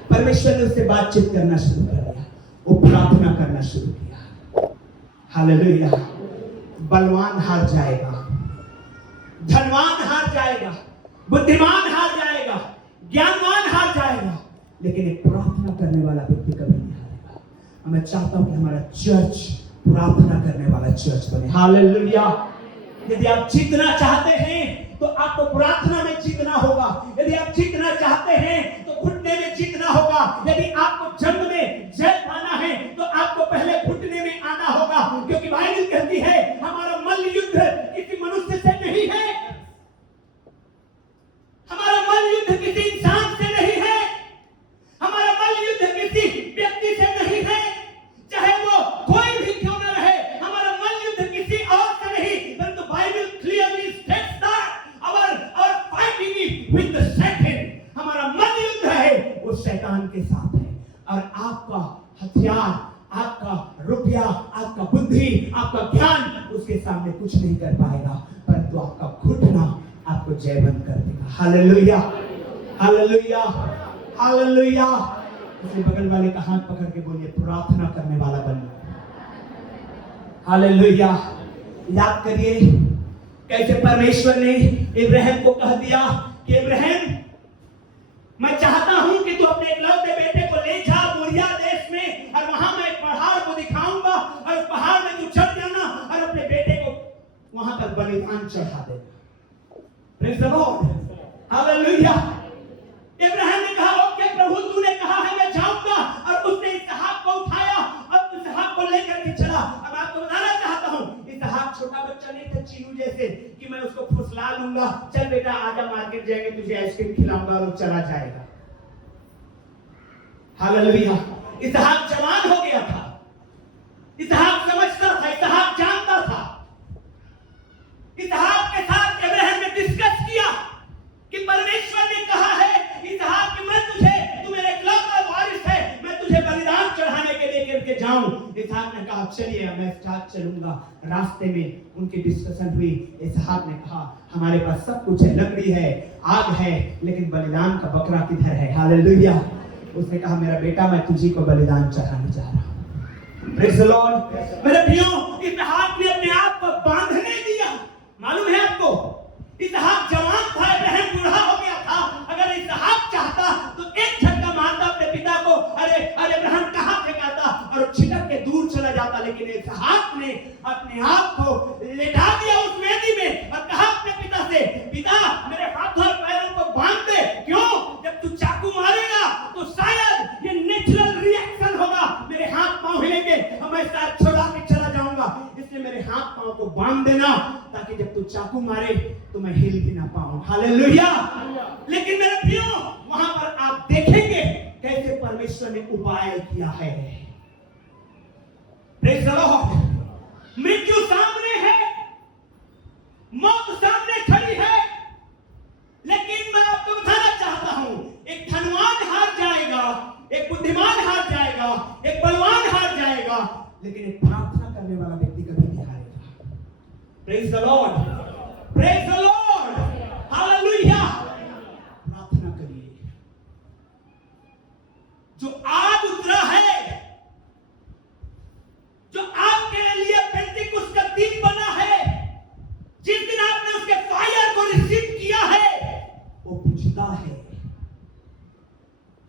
परमेश्वर ने उससे बातचीत करना शुरू कर दिया, वो प्रार्थना करना शुरू किया। हालेलुया। बलवान हार जाएगा, धनवान हार जाएगा, बुद्धिमान हार जाएगा, ज्ञानवान हार जाएगा, लेकिन एक प्रार्थना करने वाला व्यक्ति कभी नहीं हारेगा। मैं चाहता हूं कि हमारा चर्च प्रार्थना करने वाला चर्च बने। हालेलुया। यदि आप जीतना चाहते हैं तो आपको प्रार्थना में जीतना होगा। यदि आप जीतना चाहते हैं तो घुटने में जीतना होगा। यदि आपको जंग में जय पाना है तो आपको पहले घुटने में आना होगा, क्योंकि बाइबल कहती है हमारा मल्ल युद्ध किसी मनुष्य से नहीं है, हमारा मल्ल युद्ध किसी इंसान से नहीं है, हमारा मल्ल युद्ध किसी व्यक्ति से नहीं है, चाहे वो कोई भी क्यों न रहे। हमारा मल्ल युद्ध किसी और से नहीं, परंतु Bible clearly states that our fighting with the Satan. हमारा मल्ल युद्ध है वो शैतान के साथ है, और आपका हथियार, आपका रुपया, आपका बुद्धि, आपका ज्ञान उसके सामने कुछ नहीं कर पाएगा, परंतु आपका घुटना आपको जयवंत कर देगा। Hallelujah, hallelujah, hallelujah. उसके बगल वाले का हाथ पकड़ के बोलिए, प्रार्थना करने वाला बनो। हालेलुया। याद करिए कैसे परमेश्वर ने इब्राहिम को कह दिया कि इब्राहिम, मैं चाहता हूं कि तू अपने इकलौते बेटे को ले जा मोरिया देश में, और वहां मैं एक पहाड़ को दिखाऊंगा, और उस पहाड़ में तू चढ़ जाना और अपने बेटे को वहां पर बलिदान चढ़ा देना। Praise the Lord. Hallelujah. Ibrahim ने कहा, ओके प्रभु, तूने कहा है मैं जाऊंगा, और उसने इसहाक को उठाया और इसहाक को लेकर के चला। अब आपको बताना चाहता हूं, इसहाक छोटा बच्चा नहीं था चीनू जैसे कि मैं उसको फुसला लूंगा, चल बेटा आजा मार्केट जाएंगे, तुझे आइसक्रीम खिलाऊंगा, और वो चला जाएगा। हालेलुया। इसहाक जवान हो गया था, इसहाक समझता था, इसहाक जानता था। इसहाक के साथ इब्राहिम ने डिस्कस किया कि परमेश्वर ने कहा है इसहाक कि मैं तुझे, तू मेरा इकलौता वारिस है, मैं तुझे बलिदान चढ़ाने के लिए करके जाऊं। इसहाक ने कहा चलिए मैं साथ चलूंगा। रास्ते में उनकी डिस्कशन हुई। इसहाक ने कहा हमारे पास सब कुछ है, लकड़ी है, आग है, लेकिन बलिदान का बकरा किधर है। हालेलुया। उसने कहा मेरा बेटा, मैं तुझी को बलिदान चढ़ाने जा रहा हूं। Praise the Lord. मेरे प्रियो, इसहाक ने अपने आप को बांधने दिया। मालूम है आपको, इसहाक जवान था, इब्राहिम बूढ़ा हो गया था। अगर इसहाक चाहता तो एक झटका मारता अपने पिता को, अरे अरे इब्राहिम कहां फेंकाता, और छिटक के दूर चला जाता। लेकिन इसहाक ने अपने आप को लेटा दिया उस वेदी में और कहा अपने पिता से, पिता मेरे हाथों और पैरों को बांध दे। क्यों? जब तू चाकू मारेगा तो शायद ये नेचुरल रिएक्शन होगा, मेरे हाथ पांव हिलेंगे और मैं साथ छोड़ा के चला जाऊंगा, इसलिए मेरे हाथ पांव को बांध देना, ताकि जब तू चाकू मारे तो मैं हिल भी ना पाऊं। हालेलुया। लेकिन मेरे प्रियो, वहां पर आप देखेंगे कैसे परमेश्वर ने उपाय किया है। Praise the Lord. मृत्यु सामने है, मौत सामने खड़ी है, लेकिन मैं आपको बताना चाहता हूं, एक धनवान हार जाएगा, एक बुद्धिमान हार जाएगा, एक बलवान हार जाएगा, लेकिन एक प्रार्थना करने वाला व्यक्ति कभी नहीं हारेगा। Praise the Lord, praise the Lord, hallelujah. प्रार्थना करिए। जो आग उतरा है, जो आपके लिए पेंटिकुस्त का दिन बना है, जिस दिन आपने उसके फायर को रिसीव किया है, वो बुझता है।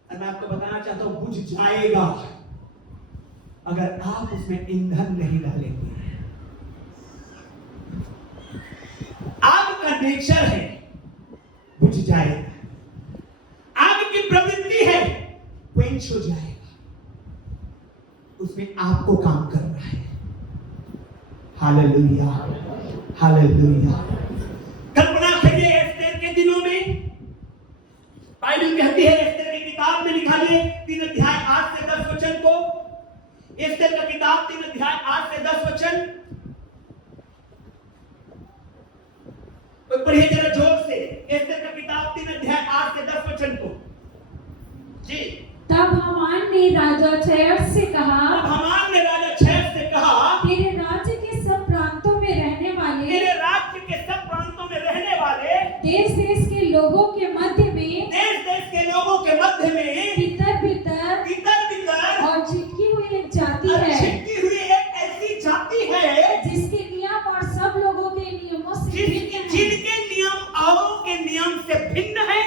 और मैं आपको बताना चाहता हूं, बुझ जाएगा अगर आप उसमें ईंधन नहीं डालेंगे। आग का नेचर है, बुझ जाएगा। आग की प्रवृत्ति है, क्वेंच हो जाएगा। उसमें आपको काम करना है। Hallelujah, hallelujah. कल्पना करिए एस्तेर के दिनों में, बाइबल कहती है एस्तेर की किताब में लिखा है 3 अध्याय 8 से 10 वचन को, एस्तेर का किताब 3 अध्याय 8 से 10 वचन, तो पढ़िए जरा जोर से, एस्तेर का किताब 3 अध्याय 8 से 10 वचन को जी। तब हामान ने राजा क्षयर्ष से कहा, हामान ने राजा क्षयर्ष से कहा, तेरे राज्य के सब प्रांतों में रहने वाले, तेरे राज्य के सब प्रांतों में रहने वाले, देश देश के लोगों के मध्य में, देश देश के लोगों के मध्य में, भीतर भीतर भीतर और छिटकी हुई एक जाति है, छिटकी हुई एक ऐसी जाति है जिसके नियम और सब लोगों के नियमों से भिन्न है, जिनके नियम औरों के नियम से भिन्न है,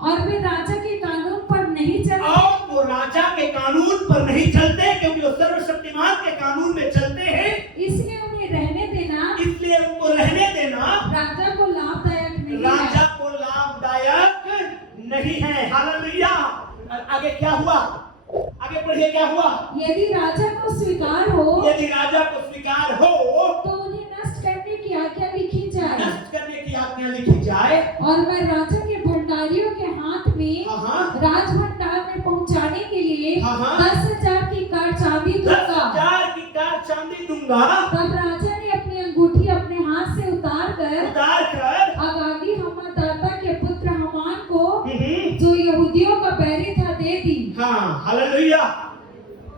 और वे राजा के कानून पर नहीं चलते, और वो राजा के कानून पर नहीं चलते, क्योंकि वो सर्वशक्तिमान के कानून में चलते हैं, इसलिए उन्हें रहने देना, इसलिए उनको रहने देना राजा को लाभदायक नहीं राजा है। को लाभदायक नहीं है। हालेलुया। आगे क्या हुआ, आगे पढ़िए क्या हुआ। यदि राजा को स्वीकार हो, यदि राजा को स्वीकार हो तो उन्हें नष्ट करने की आज्ञा लिखी जाए, नष्ट करने की आज्ञा लिखी जाए, और मैं राजा के भंडारियों के हाथ में राज भंडार में पहुंचाने के लिए 10,000 की कार चांदी दूंगा। 10,000 की कार चांदी दूंगा। तब राजा ने अपनी अंगूठी अपने हाथ से उतार कर अगागी हम्मदाता के पुत्र हामान को, जो यहूदियों का बैरी था, दे दी। हाँ, हालेलुया,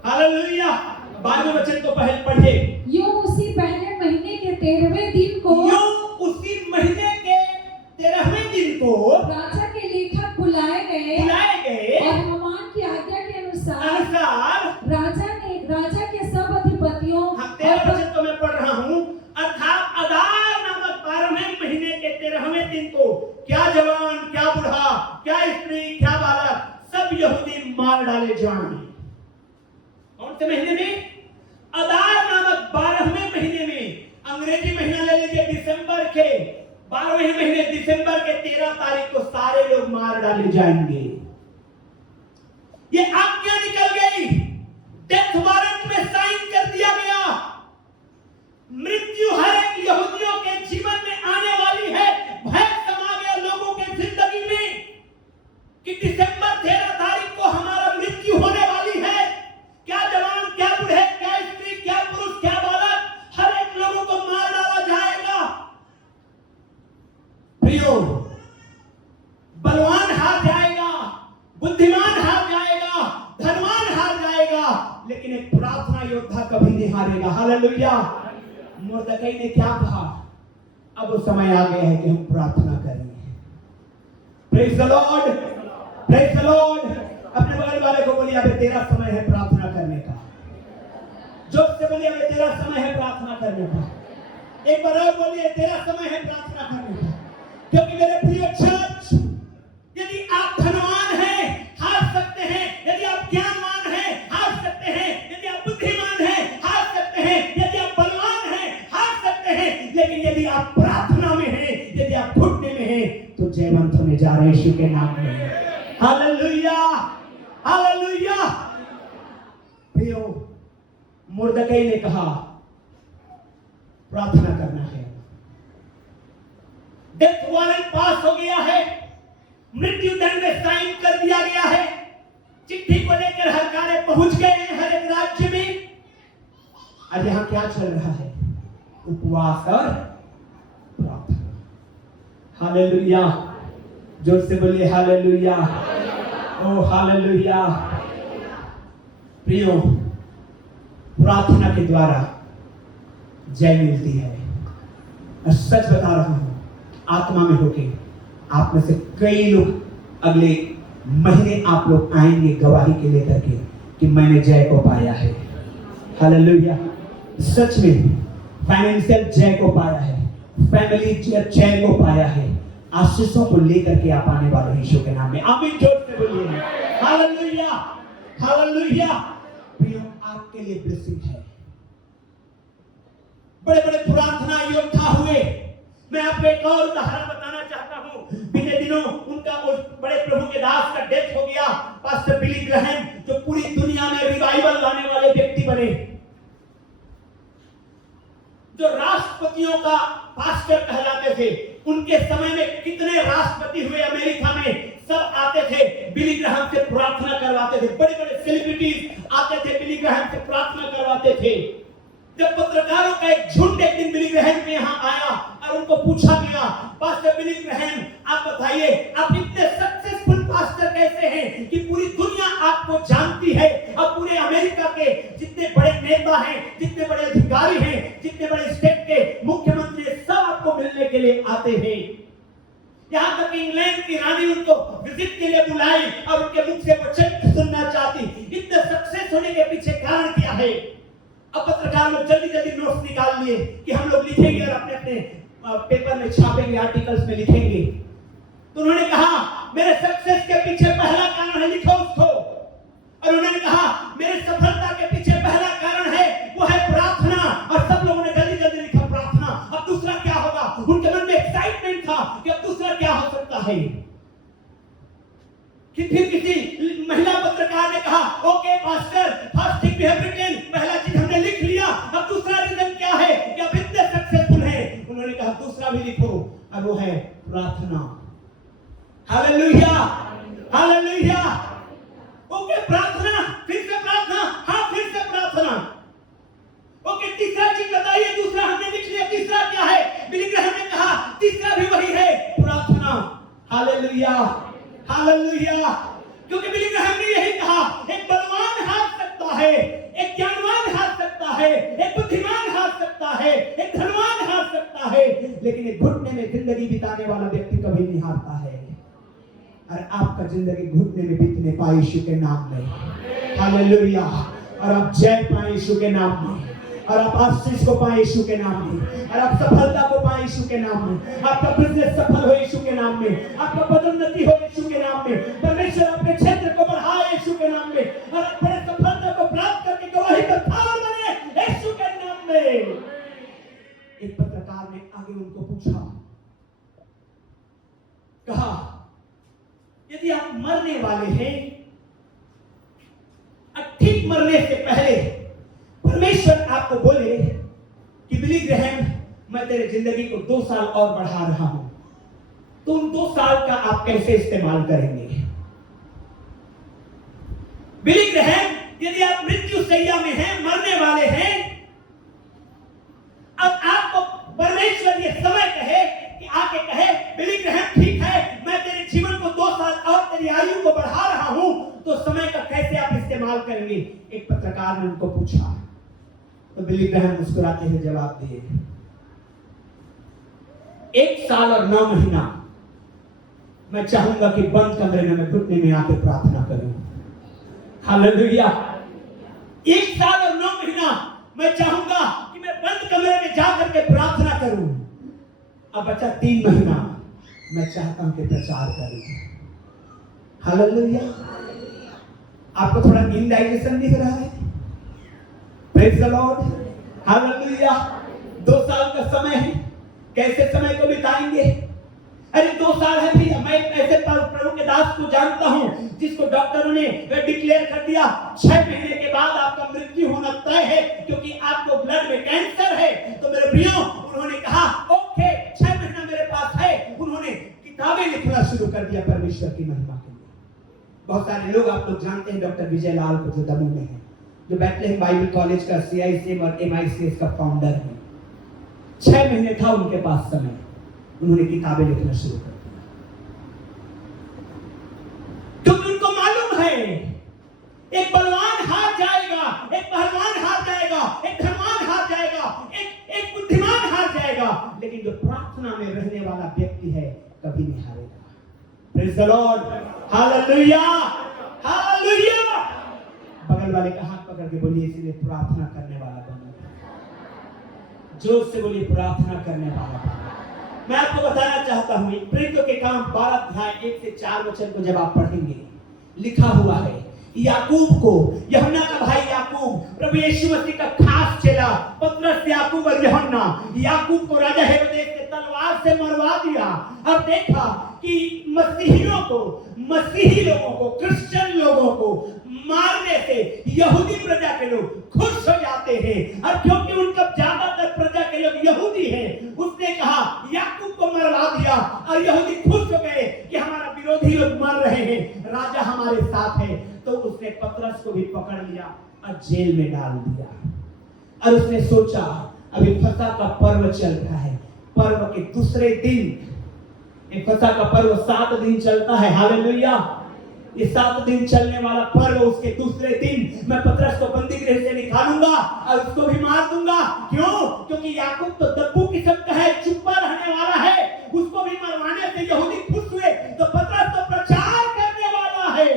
हालेलुया। 12वें वचन को पहले पढ़िए। यूं उसी पहले महीने के 13वें दिन को, यूं उसी महीने के 13वें दिन को राजा के लेखक बुलाए गए, और हामान की आज्ञा के अनुसार राजा के सब अधिपतियों, 13 वचन तो मैं पढ़ रहा हूँ, अर्थात अदार नामक 12वें महीने के 13वें दिन को क्या जवान, क्या बूढ़ा, क्या स्त्री, क्या बालक, सब यहूदी मार डाले जाएंगे। कौन से महीने में? अदार नामक 12वें महीने में। अंग्रेजी महीना ले लीजिए दिसंबर के 12वें महीने, दिसंबर के 13 तारीख को सारे लोग मार डाले जाएंगे। ये आज्ञा निकल गई, डेथ वारंट में साइन कर दिया गया। मृत्यु हर एक यहूदियों के जीवन में आने वाली है। भय समा गया लोगों के जिंदगी में कि दिसंबर 13 तारीख को हमारा मृत्यु होने वाली है। क्या जवान, क्या बूढ़े, क्या स्त्री, क्या पुरुष, क्या बालक, हर एक लोगों को मार डाला जाएगा। प्रियो, बलवान हार जाएगा, बुद्धिमान हार जाएगा, धनवान हार जाएगा, लेकिन एक प्रार्थना योद्धा कभी नहीं हारेगा। हालेलुया। मुर्दकई ने क्या कहा? अब वो समय आ गया है कि हम प्रार्थना करेंगे। Praise the Lord, praise the Lord. अपने बगल वाले को बोलिए, अबे तेरा समय है प्रार्थना करने का। जोर से बोलिए, अबे तेरा समय है प्रार्थना करने का। एक बार और बोलिए, तेरा समय है प्रार्थना करने का। क्योंकि मेरे प्रिय चर्च, यदि आप धनवान हैं, हार सकते हैं। यदि आप ज्ञानवान हैं, हार सकते हैं। यदि आप बुद्धिमान हैं, हार सकते हैं। यदि आप बलवान हैं, हार सकते हैं। लेकिन यदि आप प्रार्थना में हैं, यदि आप घुटने में हैं, तो जयवंत होने जा रहे हैं यीशु के नाम में। Hallelujah, hallelujah. प्रियो, मुर्दकई ने कहा प्रार्थना करना है। डेथ वारंट पास हो गया है, मृत्यु दंड में साइन कर दिया गया है, चिट्ठी को लेकर हर कार्य पहुंच गए हैं हर एक राज्य में। आज यहां क्या चल रहा है? उपवास और प्रार्थना। हालेलुया। जोर से बोलिए हालेलुया, ओ हालेलुया। प्रियो, प्रार्थना के द्वारा जय मिलती है। मैं सच बता रहा हूं, आत्मा में होके आप में से कई लोग अगले महीने आप लोग आएंगे गवाही के लेकर के कि मैंने जय को पाया है। हालेलुया। सच में फाइनेंशियल जय को पाया है, फैमिली जय को पाया है, आशीषों को लेकर के आप आने वाले यीशु के नाम में। आमीन। जोर से बोलिए हालेलुया, हालेलुया। प्रियो, आपके लिए ब्लेसिंग है। बड़े बड़े प्रार्थना योद्धा हुए। मैं आपको एक और उदाहरण बताना चाहता हूं। बीते दिनों उनका उस बड़े प्रभु के दास का डेथ हो गया, पास्टर बिली ग्रैहम, जो पूरी दुनिया में रिवाइवल लाने वाले व्यक्ति बने, जो राष्ट्रपतियों का पास्टर कहलाते थे। उनके समय में कितने राष्ट्रपति हुए अमेरिका में, सब आते थे बिली ग्राहम से प्रार्थना करवाते थे। बड़े बड़े सेलिब्रिटीज आते थे, बिली ग्राहम से प्रार्थना करवाते थे। जब पत्रकारों का एक झुंड एक दिन बिली ग्राहम के यहाँ आया और उनको पूछा गया, पास्टर बिली ग्राहम आप बताइए, आप इतने सक्सेसफुल पास्टर कैसे हैं कि पूरी दुनिया आपको जानती है और पूरे अमेरिका के जितने बड़े नेता हैं, जितने बड़े अधिकारी हैं, जितने बड़े स्टेट के मुख्यमंत्री सब आपको मिलने के लिए आते हैं। यहाँ तक इंग्लैंड की रानी उनको विजिट के लिए बुलाई और उनके मुख से वचन सुनना चाहती। इतने सक्सेस होने के पीछे कारण क्या है? अब पत्रकार लोग जल्दी जल्दी नोट्स निकाल लिए कि हम लोग लिखेंगे और अपने अपने पेपर में छापेंगे, आर्टिकल्स में लिखेंगे। तो उन्होंने कहा मेरे सक्सेस के पीछे पहला कारण है, लिखो उसको। और उन्होंने कहा मेरे सफलता के पीछे पहला कारण है, वो है प्रार्थना। और सब लोगों ने जल्दी जल्दी लिखा प्रार्थना। अब दूसरा क्या होगा? उनके मन में एक्साइटमेंट था कि अब दूसरा क्या हो सकता है। कि फिर किसी महिला पत्रकार ने कहा okay pastor, first thing we have written, पहला चीज हमने लिख लिया, अब दूसरा रीजन क्या है कि आप इतने सक्सेसफुल हैं? उन्होंने कहा दूसरा भी लिखो, और वो है प्रार्थना। Hallelujah, hallelujah. ओके प्रार्थना, फिर से प्रार्थना, हाँ फिर से प्रार्थना। ओके तीसरा चीज बताइए, दूसरा हमने लिख लिया, तीसरा क्या है? बिली ग्राहम ने कहा तीसरा भी वही है, प्रार्थना। Hallelujah, hallelujah. क्योंकि बिली ग्राहम ने यही कहा, एक बलवान हार सकता है, एक ज्ञानवान हार सकता है, एक बुद्धिमान हार सकता है, एक धनवान हार सकता है, लेकिन एक घुटने में जिंदगी बिताने वाला व्यक्ति कभी नहीं हारता है। और आपका जिंदगी घुटने में बीतने पाए यीशु के नाम में। हालेलुया। और आप जय पाए यीशु के नाम में, और आप आशीष को पाए यीशु के नाम में, और आप सफलता को पाए यीशु के नाम में। आपका बिजनेस सफल हो यीशु के नाम में, आपका पदोन्नति हो यीशु के नाम में। परमेश्वर अपने क्षेत्र को बढ़ाए यीशु के नाम में, और अपने सफलता को प्राप्त करके गवाही का कारण बने यीशु के नाम में। एक पत्रकार ने आगे उनको पूछा, कहा यदि आप मरने वाले हैं, ठीक मरने से पहले परमेश्वर आपको बोले कि बिली ग्राहम मैं तेरे जिंदगी को 2 साल और बढ़ा रहा हूं, तो उन 2 साल का आप कैसे इस्तेमाल करेंगे? बिली ग्राहम यदि आप मृत्यु शैया में हैं, मरने वाले हैं, अब आपको परमेश्वर ये समय कहे कि आके कहे बिली ग्राहम ठीक है, मैं तेरे जीवन को 2 साल और तेरी आयु को बढ़ा रहा हूं, तो समय का कैसे आप इस्तेमाल करेंगे? एक पत्रकार ने उनको पूछा, तो बिली ग्राहम मुस्कुराते हुए जवाब दिए, 1 साल और 9 महीना मैं चाहूंगा कि बंद कमरे में मैं घुटने में आकर प्रार्थना करूं। हालेलुया। 1 साल और 9 महीना मैं चाहूंगा कि मैं बंद कमरे में जाकर के प्रार्थना करूं। अब बचा 3 महीना मैं चाहता हूं कि प्रचार करूं। हालेलुया। आपको थोड़ा इनडाइजेशन दिख रहा है? Praise the Lord. हालेलुया। 2 साल का समय है, कैसे समय को बिताएंगे? अरे 2 साल है भी। मैं ऐसे प्रभु के दास को जानता हूं जिसको डॉक्टरों ने डिक्लेयर कर दिया 6 महीने के बाद आपका मृत्यु होना तय है, क्योंकि आपको ब्लड में कैंसर है। तो मेरे प्रियो, उन्होंने कहा ओके 6 महीना मेरे पास है। उन्होंने किताबें लिखना शुरू कर दिया परमेश्वर की महिमा के लिए। बहुत सारे लोग आप लोग जानते हैं डॉक्टर विजय लाल को, जो दमू में है, जो बैटलहम बाइबल कॉलेज का CICM और MICS का फाउंडर है। 6 महीने था उनके पास समय, उन्होंने किताबें लिखना शुरू कर दिया, क्योंकि उनको मालूम है एक बलवान हार जाएगा, एक पहलवान हार जाएगा, एक धनवान हार जाएगा, एक बुद्धिमान हार जाएगा, लेकिन जो प्रार्थना में रहने वाला व्यक्ति है कभी नहीं हारेगा। Praise the Lord. Hallelujah, hallelujah. बगल वाले का हाथ पकड़ के बोलिए, इसलिए प्रार्थना करने वाला बनो। जोर से बोलिए, प्रार्थना करने वाला बनो। मैं आपको बताना चाहता हूं, प्रेरितों के काम 12 अध्याय 1 से 4 वचन को जब आप पढ़ेंगे, लिखा हुआ है याकूब को, यूहन्ना का भाई याकूब, प्रभु यीशु मसीह का खास चेला पतरस, याकूब और यूहन्ना, याकूब को राजा हेरोदेस ने तलवार से मरवा दिया। और देखा कि मसीही लोगों को, क्रिश्चियन लोगों को मारने से यहूदी प्रजा के लोग खुश हो जाते हैं। और क्योंकि उनका ज्यादातर प्रजा के लोग यहूदी हैं, और यहूदी खुश हो गए कि हमारा विरोधी लोग मर रहे हैं, राजा हमारे साथ है। तो उसने पतरस को भी पकड़ लिया और जेल में डाल दिया। और उसने सोचा अभी फसह का पर्व चल रहा है, पर्व के दूसरे दिन, फसह का पर्व 7 दिन चलता है, हालेलुया। ये 7 दिन चलने वाला पर्व, उसके दूसरे दिन मैं पतरस को बंदी गृह से निकालूंगा और उसको भी मार दूंगा। क्यों? क्योंकि याकूब तो दब्बू किस्म का है, चुप्पा रहने वाला है। उसको भी मरवाने से यहूदी खुश हुए। तो पतरस तो प्रचार करने वाला है,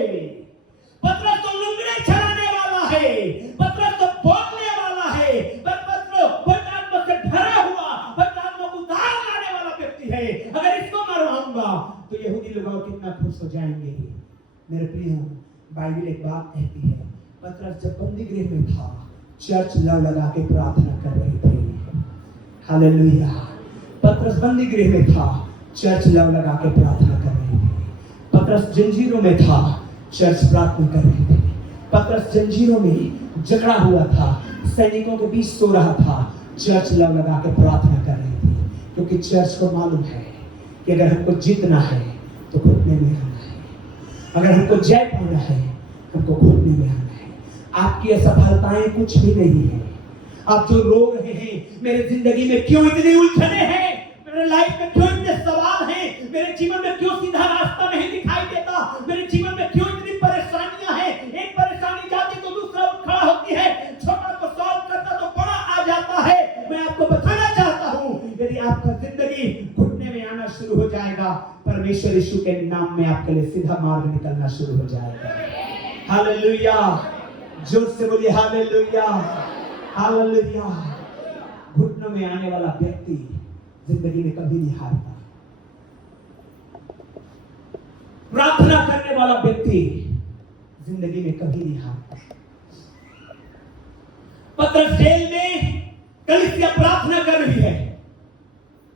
पतरस तो लुंगड़े चढ़ाने वाला है, पतरस तो बोलने वाला है, पवित्र से भरा हुआ, पवित्र को उद्धार लाने वाला व्यक्ति है। अगर इसको मरवाऊंगा तो यहूदी लोग कितना खुश हो जाएंगे। मेरे प्रिय, बाइबल एक बात कहती है, पतरस जब बंदी गृह में था, चर्च लव लगा के प्रार्थना कर रहे थे, हालेलुया। पतरस बंदी गृह में था, चर्च लव लगा के प्रार्थना कर रहे थे। पतरस जंजीरों में था, चर्च प्रार्थना कर रहे थे। पतरस जंजीरों में जकड़ा हुआ था, सैनिकों के बीच सो रहा था, चर्च लव लगा के प्रार्थना कर रहे थे। क्योंकि चर्च को मालूम है कि अगर हमको जीतना है तो घुटने में आना है, अगर हमको जय पाना है हमको घुटने में आना है। आपकी असफलताएं कुछ भी नहीं है। आप जो रो रहे हैं, मेरे जिंदगी में क्यों इतनी उलझने हैं, मेरे लाइफ में क्यों इतने सवाल हैं, मेरे जीवन में क्यों सीधा रास्ता नहीं दिखाई देता, मेरे जीवन में क्यों इतनी परेशानियां हैं। एक परेशानी जाती तो दूसरा उठ खड़ा होती है, छोटा को सॉल्व करता तो बड़ा आ जाता है। मैं आपको बताना चाहता हूं, यदि आपका जिंदगी घुटने में आना शुरू हो जाएगा, परमेश्वर यीशु के नाम में आपके लिए सीधा मार्ग निकलना शुरू हो जाएगा। हालेलुया, जोर से बोलिए हालेलुया, हालेलुया। घुटनों में आने वाला व्यक्ति जिंदगी में कभी नहीं हारता। प्रार्थना करने वाला व्यक्ति जिंदगी में कभी नहीं हारता। पतरस जेल में, कलीसिया प्रार्थना कर रही है।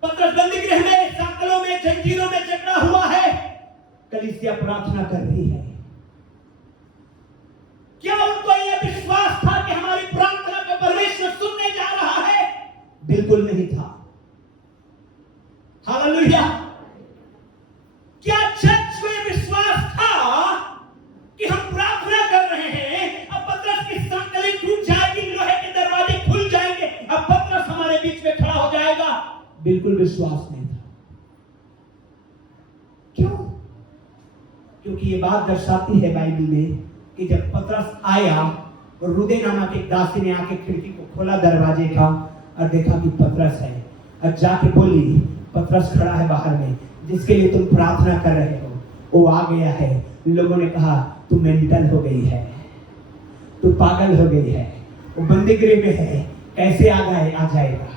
पतरस बंदी गृह में, सांकलों में, जंजीरों में जकड़ा हुआ है, कलीसिया प्रार्थना कर रही है। क्या उनको यह विश्वास था कि हमारी प्रार्थना को परमेश्वर सुनने जा रहा है? बिल्कुल नहीं था। हालेलुया। क्या चर्च में विश्वास था कि हम प्रार्थना कर रहे हैं, अब पतरस की सांकलें टूट जाएगी, लोहे के दरवाजे खुल जाएंगे, अब पतरस हमारे बीच में खड़ा हो जाएगा? बिल्कुल विश्वास नहीं था। क्यों? क्योंकि ये बात दर्शाती है बाइबल में कि जब पतरस आया और रुदे नामक एक दासी ने आके खिड़की को खोला दरवाजे का और देखा कि पतरस है, और जाके बोली, पतरस खड़ा है बाहर में, जिसके लिए तुम प्रार्थना कर रहे हो वो आ गया है। लोगों ने कहा तू मेंटल हो गई है, तू पागल हो गई है, वो बंदी गृह में है, कैसे आ जाएगा?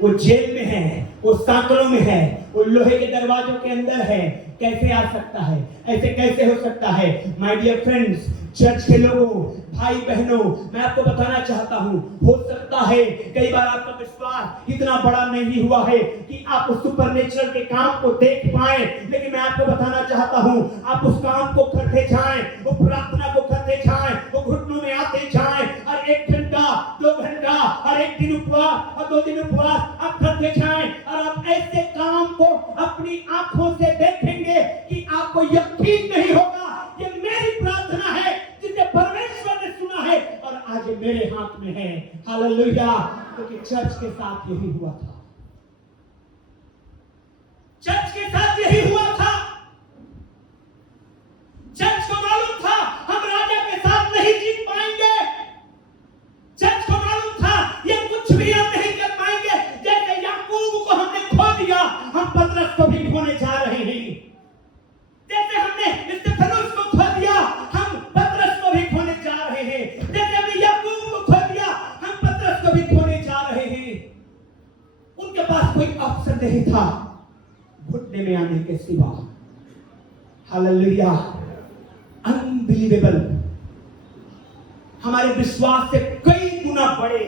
वो जेल में है, वो सांकलों में है, वो लोहे के दरवाजों के अंदर है, कैसे आ सकता है? ऐसे कैसे हो सकता है? माय डियर फ्रेंड्स, चर्च के लोगों, भाई बहनों, मैं आपको बताना चाहता हूं, हो सकता है कई बार आपका विश्वास इतना बड़ा नहीं हुआ है कि आप उस सुपरनेचुरल के काम को देख पाए, लेकिन मैं आपको बताना चाहता हूं, आप उस काम को करते जाएं, वो प्रार्थना को करते जाएं, वो घुटनों में आते जाएं, और 1 घंटा 2 घंटा और 1 दिन उपवास और 2 दिन उपवास आप करते जाएं, और आप ऐसे काम को अपनी आंखों से देखेंगे कि आपको यकीन नहीं होगा ये मेरी प्रार्थना है जिसे परमेश्वर ने सुना है और आज मेरे हाथ में है। हालेलुया। क्योंकि चर्च के साथ यही हुआ था, चर्च के साथ यही हुआ था। चर्च को मालूम था हम राजा के साथ नहीं जीत पाएंगे, चर्च को मालूम था ये कुछ भी हम नहीं कर पाएंगे। जैसे याकूब को हमने खो दिया, हम पतरस को भी खोने जा रहे हैं। जैसे हमने स्तिफनुस को खो दिया, हम पतरस को भी खोने जा रहे हैं। जैसे हमने याकूब को खो दिया, हम पतरस को भी खोने जा रहे हैं। उनके पास कोई ऑप्शन नहीं था घुटने में आने के सिवा। हालेलुया। अनबिलीवेबल। हमारे विश्वास से कई गुना बड़े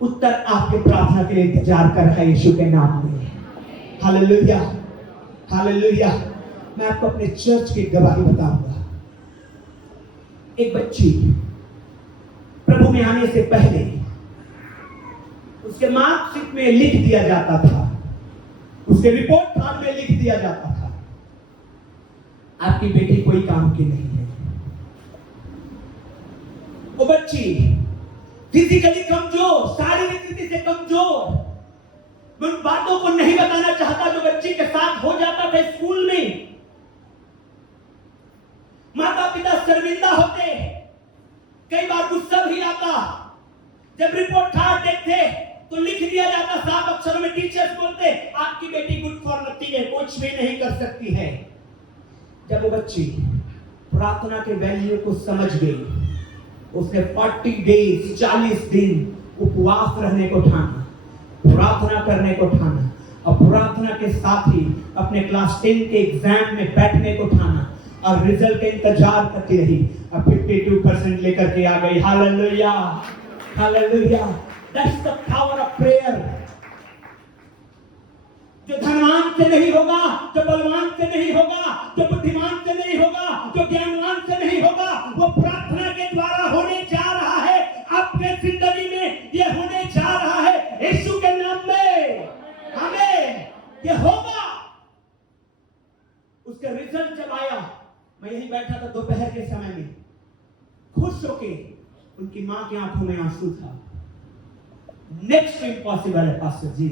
उत्तर आपके प्रार्थना के लिए इंतजार कर रहा है यीशु के नाम में। Hallelujah, hallelujah. मैं आपको अपने चर्च की गवाही बताऊंगा। एक बच्ची प्रभु में आने से पहले उसके मार्कशीट में लिख दिया जाता था, उस उसके रिपोर्ट कार्ड में लिख दिया जाता था, आपकी बेटी कोई काम की नहीं है। वो बच्ची फिजिकली कमजोर, शारीरिक स्थिति से कमजोर, मैं उन बातों को नहीं बताना चाहता जो बच्ची के साथ हो जाता था स्कूल में। माता पिता शर्मिंदा होते, कई बार गुस्सा भी आता। जब रिपोर्ट कार्ड देखते तो लिख दिया जाता साफ अक्षरों में, टीचर्स बोलते आपकी बेटी गुड फॉर नथिंग है, कुछ भी नहीं कर सकती है। जब वो बच्ची प्रार्थना के वैल्यू को समझ गई, उसने 40 डेज 40 दिन उपवास रहने को ठाना, प्रार्थना करने को ठाना, और प्रार्थना के साथ ही अपने क्लास 10 के एग्जाम में बैठने को ठाना और रिजल्ट का इंतजार करती रही और 52% लेकर के आ गई। Hallelujah, hallelujah. That's the power of prayer. जो धनवान से नहीं होगा, जो बलवान से नहीं होगा, जो बुद्धिमान से नहीं होगा, जो ज्ञानवान से नहीं होगा, वो प्रार्थना के द्वारा होने जा रहा है। आपके जिंदगी में ये होने जा रहा है यीशु के नाम में। हमें ये होगा। उसका रिजल्ट जब आया, मैं यही बैठा था दोपहर के समय में, खुश होके उनकी मां की आंखों में आंसू था। नेक्स्ट इम्पॉसिबल है पास्टर जी,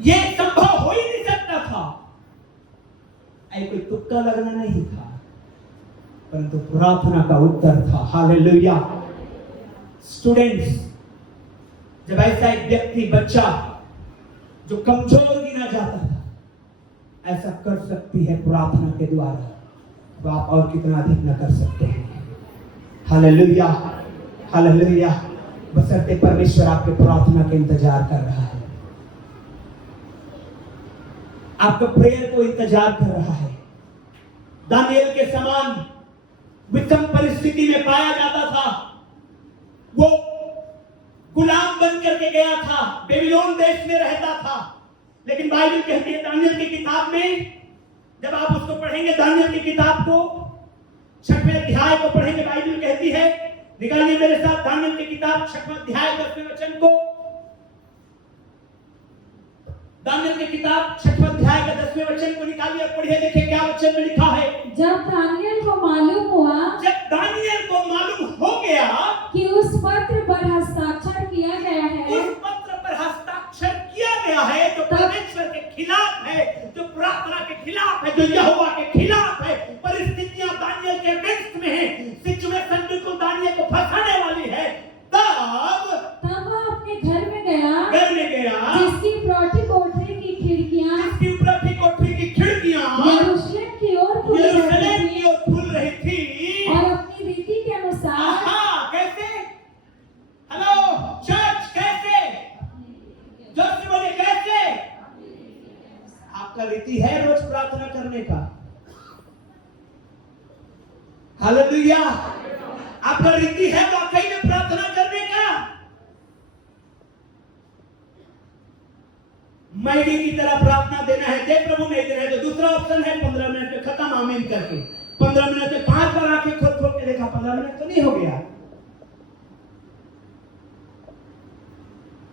ये संभव हो ही नहीं सकता था। ऐ कोई तुक्का लगना नहीं था, परंतु प्रार्थना का उत्तर था। हालेलुया। स्टूडेंट्स, जब ऐसा एक व्यक्ति, बच्चा जो कमजोर गिना जाता था, ऐसा कर सकती है प्रार्थना के द्वारा, तो आप और कितना अधिक न कर सकते हैं। Hallelujah, hallelujah. बशर्ते परमेश्वर आपके प्रार्थना के इंतजार कर रहा है, आपका प्रेयर को इंतजार कर रहा है। दानिएल के समान विषम परिस्थिति में पाया जाता था, वो गुलाम बन करके गया था, बेबीलोन देश में रहता था, लेकिन बाइबल कहती है दानिएल की किताब में, जब आप उसको पढ़ेंगे, दानिएल की किताब को 6वें अध्याय को पढ़ेंगे, बाइबल कहती है, निकालिए मेरे साथ दानिएल की किताब 6वां अध्याय 10वें वचन को। दानिएल की किताब 6वां अध्याय का 10वें वचन को निकालिए और पढ़िए, देखिए क्या वचन में लिखा है। जब दानिएल को मालूम हुआ, जब दानिएल को मालूम हो गया कि उस पत्र पर हस्ताक्षर किया गया है, उस पत्र पर हस्ताक्षर किया गया है जो परमेश्वर के खिलाफ है, जो प्रार्थना के खिलाफ है, जो यहोवा के खिलाफ है, परिस्थितियां दानिएल के अगेंस्ट में है, सिचुएशन बिल्कुल दानिएल को फंसाने वाली है, तब वह अपने घर में गया, जिसकी प्रौढ़ी कोठरी की खिड़कियां यरूशलेम की ओर खुल रही थी, और अपनी रीति के अनुसार। कैसे? हेलो चर्च, कैसे? जोर बोलिए, कैसे? आपका रीति है रोज प्रार्थना करने का? हालेलुया। आपका रीति है वाकई में प्रार्थना करने का? मैगी की तरह प्रार्थना देना है, दे प्रभु, नहीं देना है तो दूसरा ऑप्शन है 15 मिनट में खत्म, आमीन करके। 15 मिनट में 5 बार आंखें खोल के देखा, 15 मिनट तो नहीं हो गया।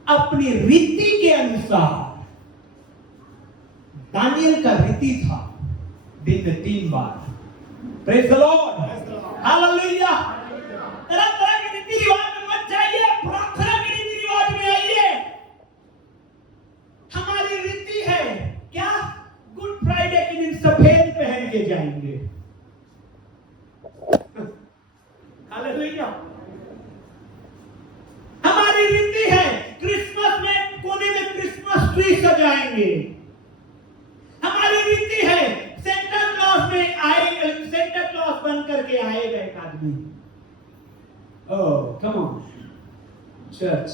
अपनी रीति के अनुसार दानिएल का रीति था दिन में 3 बार। Praise the Lord, hallelujah. तरह तरह के रीति रिवाज में मत जाइए, प्रार्थना के रीति रिवाज में आइए। हमारी रीति है क्या? गुड फ्राइडे के दिन सफेद पहन के जाएंगे। हालेलुया। हमारी रीति है क्रिसमस में कोने में क्रिसमस ट्री सजाएंगे। हमारी रीति है सेंटा क्लॉज में आएगा, सेंटा क्लॉज बन करके आएगा एक आदमी। ओह कम ऑन चर्च,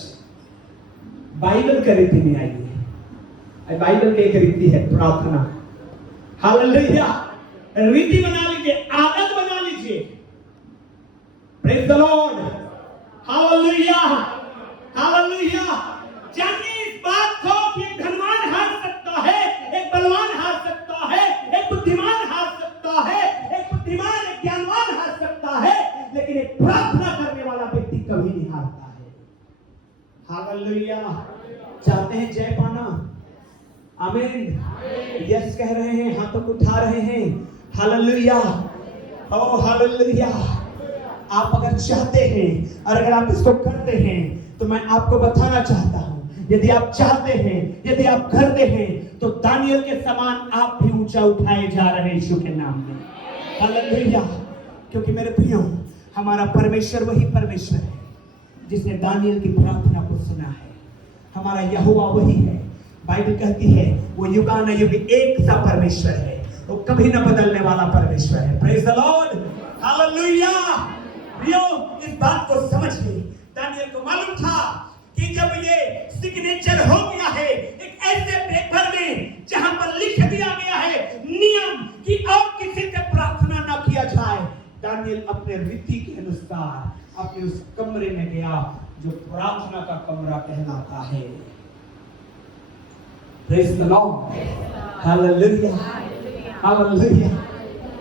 बाइबल का रीति में आइए। बाइबल की एक रीति है प्रार्थना। हालेलुया। रीति बना लीजिए, आदत बना लीजिए। Praise the Lord, hallelujah, hallelujah. जानिए इस बात को कि एक धनवान हार सकता है, एक बलवान हार सकता है, एक बुद्धिमान हार सकता है, एक बुद्धिमान, एक ज्ञानवान हार सकता है, लेकिन एक प्रार्थना करने वाला व्यक्ति कभी नहीं हारता है। हालेलुया। चाहते हैं जय पाना? आमीन। यस कह रहे हैं, हाथों को उठा रहे हैं। हालेलुया, ओ हालेलुया। आप अगर चाहते हैं और अगर आप इसको करते हैं तो मैं आपको बताना चाहता हूं, यदि आप चाहते हैं, यदि आप करते हैं तो दानियल के समान आप भी ऊंचा उठाए जा रहे हैं यीशु के नाम में। हालेलुया। क्योंकि मेरे प्रियो, हमारा परमेश्वर वही परमेश्वर है जिसने दानियल की प्रार्थना को सुना है। हमारा यहोवा वही है। बाइबल कहती है वो युगानुयुग एक सा परमेश्वर है, वो कभी न बदलने वाला परमेश्वर है। Praise the Lord, hallelujah. प्रियो, इस बात को समझिए, दानियल को मालूम था कि जब ये सिग्नेचर हो गया है एक ऐसे पेपर में जहां पर लिख दिया गया है नियम कि और किसी से प्रार्थना न किया जाए, दानियल अपने रीति के अनुसार अपने उस कमरे में गया जो प्रार्थना का कमरा कहलाता है। Praise the Lord, hallelujah, hallelujah.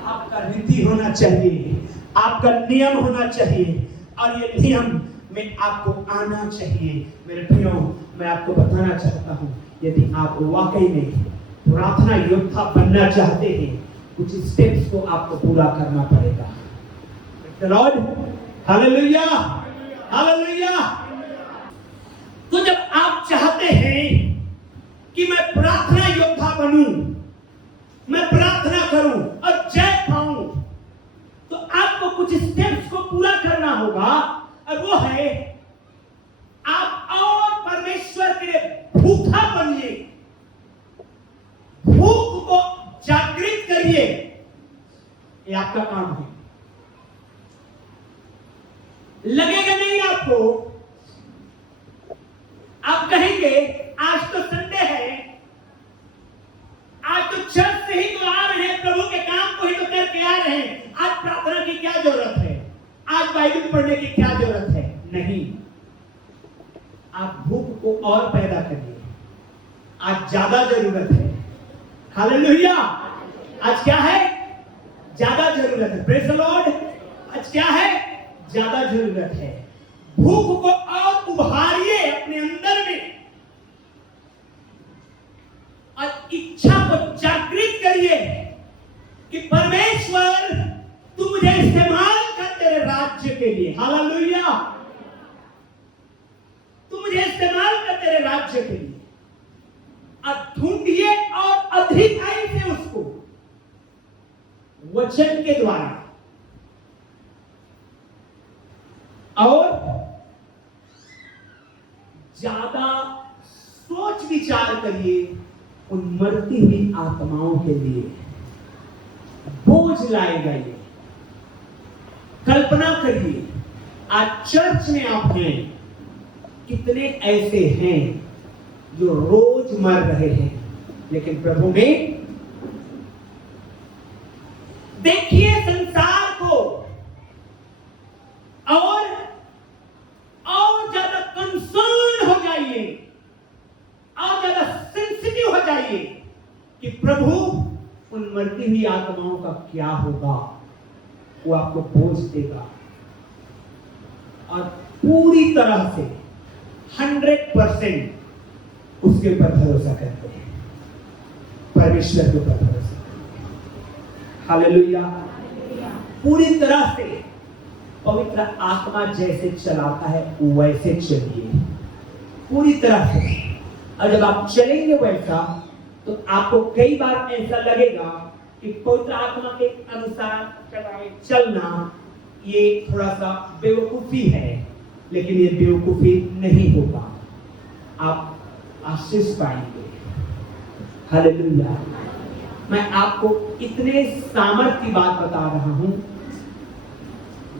आपका रीति होना चाहिए, आपका नियम होना चाहिए और ये नियम में आपको आना चाहिए। मेरे प्रियो, मैं आपको बताना चाहता हूं, यदि आप वाकई में प्रार्थना योद्धा बनना चाहते हैं, कुछ स्टेप्स को आपको पूरा करना पड़ेगा। The Lord, hallelujah, hallelujah. तो जब आप चाहते हैं कि मैं प्रार्थना योद्धा बनूं, मैं प्रार्थना करूं और जय पाऊं, तो आपको कुछ स्टेप्स को पूरा करना होगा और वो है आप और परमेश्वर के लिए भूखा बनिए, भूख को जागृत करिए। ये आपका काम है। लगेगा नहीं आपको, आप कहेंगे आज तो संडे है, आज तो चर्च से ही तो आ रहे हैं, प्रभु के काम को ही तो करके आ रहे हैं, आज प्रार्थना की क्या जरूरत है, आज बाइबल पढ़ने की क्या जरूरत है? नहीं, आप भूख को और पैदा करिए। आज ज्यादा जरूरत है। हालेलुया। आज क्या है? ज्यादा जरूरत है। Praise the Lord. आज क्या है? ज्यादा जरूरत है। भूख को और उभारिए अपने अंदर में और इच्छा को जागृत करिए कि परमेश्वर तू मुझे इस्तेमाल कर तेरे राज्य के लिए। हालेलुया। तू मुझे इस्तेमाल कर तेरे राज्य के लिए और ढूंढिए और अधिकाई से उसको वचन के द्वारा और ज्यादा सोच विचार करिए उन मरती हुई आत्माओं के लिए। बोझ लाएगा ये। कल्पना करिए आज चर्च में आप हैं, कितने ऐसे हैं जो रोज मर रहे हैं, लेकिन प्रभु में देखिए संसार को और ज्यादा कंसर्न हो जाइए, और ज्यादा सेंसिटिव हो जाइए कि प्रभु उन मरती हुई आत्माओं का क्या होगा। वो आपको बोझ देगा और पूरी तरह से 100% उसके ऊपर भरोसा करते हैं, परमेश्वर के ऊपर भरोसा। हालेलुया। पूरी तरह से पवित्र आत्मा जैसे चलाता है वैसे चलिए, पूरी तरह से। और जब आप चलेंगे वैसा तो आपको कई बार ऐसा लगेगा कि पवित्र आत्मा के अनुसार चलना ये थोड़ा सा बेवकूफी है, लेकिन ये बेवकूफी नहीं होगा, आप आशीष पाएंगे। हालेलुया। मैं आपको इतने सामर्थ की बात बता रहा हूं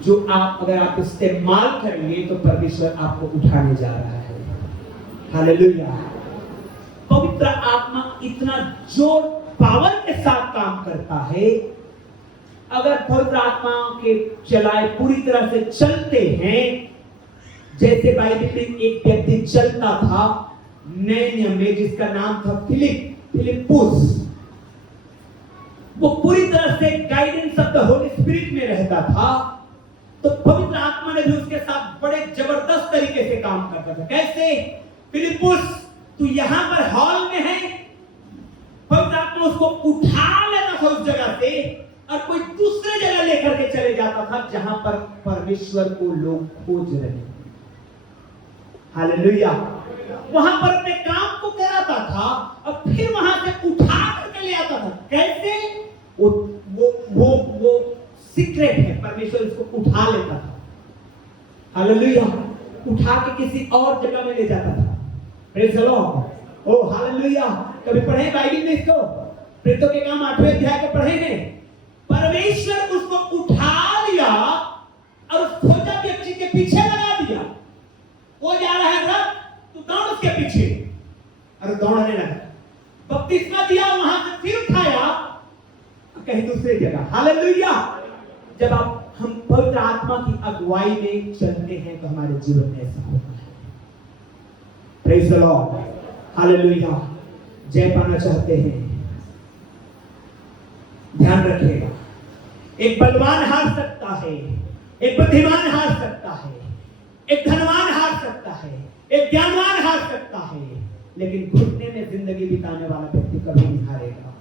जो आप अगर आप इस्तेमाल करेंगे तो परमेश्वर आपको उठाने जा रहा है। हालेलुया। पवित्र आत्मा इतना जोर पावर के साथ काम करता है। अगर पवित्र आत्मा के चलाए पूरी तरह से चलते हैं, जैसे बाइबल में एक व्यक्ति चलता था नए नियम में जिसका नाम था फिलिपुस, वो पूरी तरह से guidance of the Holi spirit में रहता था, तो पवित्र आत्मा ने भी उसके साथ बड़े जबरदस्त तरीके से काम करता था। कैसे? फिलिपुस तो यहां पर हॉल में है, पवित्र आत्मा उसको उठा लेता था उस जगह से और कोई दूसरे जगह लेकर के चले जाता था जहां पर परमेश्वर को लोग खोज रहे हैं। हालेलुया। वहां पर अपने काम को कराता था और फिर वहां से उठा करके ले आता था। कैसे? वो सीक्रेट है, परमेश्वर इसको उठा लेता था। हालेलुया। उठा के किसी और जगह में ले जाता था। Praise the Lord. Oh hallelujah. कभी पढ़े बाइबल में इसको? प्रेरितों के काम 8वें अध्याय को पढ़ेंगे। परमेश्वर उसको उठा लिया और उस खोजा व्यक्ति के पीछे लगा दिया। वो जा रहा है रथ, तो दौड़ उसके पीछे और दौड़ने लगा। बपतिस्मा दिया, वहां से फिर उठाया कहीं दूसरी जगह। हालेलुया। जब हम पवित्र आत्मा की अगुवाई में चलते हैं तो हमारे जीवन में ऐसा होता है। Praise the Lord. हालेलुया। जय पाना चाहते हैं, ध्यान रखिएगा। एक बलवान हार सकता है, एक बुद्धिमान हार सकता है, एक धनवान हार सकता है, एक ज्ञानवान हार सकता है, लेकिन घुटने में जिंदगी बिताने वाला व्यक्ति कभी नहीं हारेगा।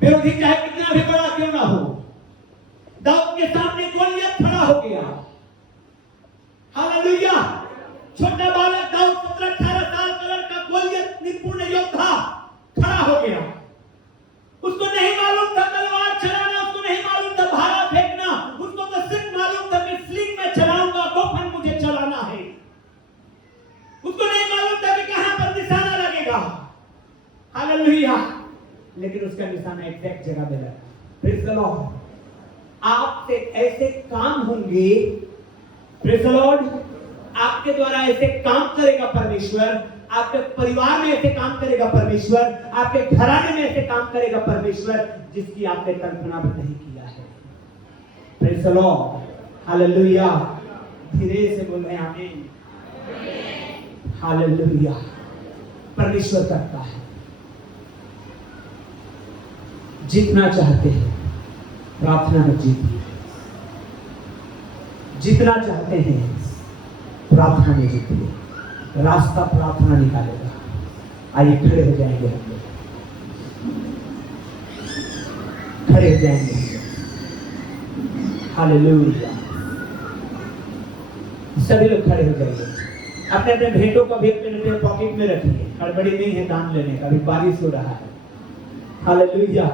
विरोधी चाहे कितना भी बड़ा क्यों ना हो। दाऊद के सामने गोलियत खड़ा हो गया। हालेलुया। छोटा बालक दाऊद 17-18 साल का लड़का गोलियत निपुण योद्धा खड़ा हो गया। उसको नहीं मालूम था तलवार चलाना, उसको नहीं मालूम था भाला फेंकना, उसको तो सिर्फ मालूम था कि स्लिंग में चलाऊंगा, गोफन मुझे चलाना है। उसको नहीं मालूम था कि कहां पर निशाना लगेगा। हालेलुया। लेकिन उसका निशाना एग्जैक्ट जगह पे लगा। Praise the Lord. आपसे ऐसे काम होंगे, प्रेज़ द लॉर्ड, आपके द्वारा ऐसे काम करेगा परमेश्वर, आपके परिवार में ऐसे काम करेगा परमेश्वर, आपके घराने में ऐसे काम करेगा परमेश्वर जिसकी आपने कल्पना भी नहीं किया है। Praise the Lord. हालेलुया। धीरे से बोल रहे हैं आमीन। हालेलुया। परमेश्वर करता है। जीतना चाहते हैं प्रार्थना में जीतिए। जीतना चाहते हैं प्रार्थना में जीतिए। रास्ता प्रार्थना निकालेगा। आइए खड़े हो जाएंगे हम लोग, खड़े हो जाएंगे। हालेलुया। सभी लोग खड़े हो जाएंगे। अपने अपने भेंटों को भी अपने पॉकेट में रखिए। हड़बड़ी नहीं है दान लेने का, अभी बारिश हो रहा है। हालेलुया।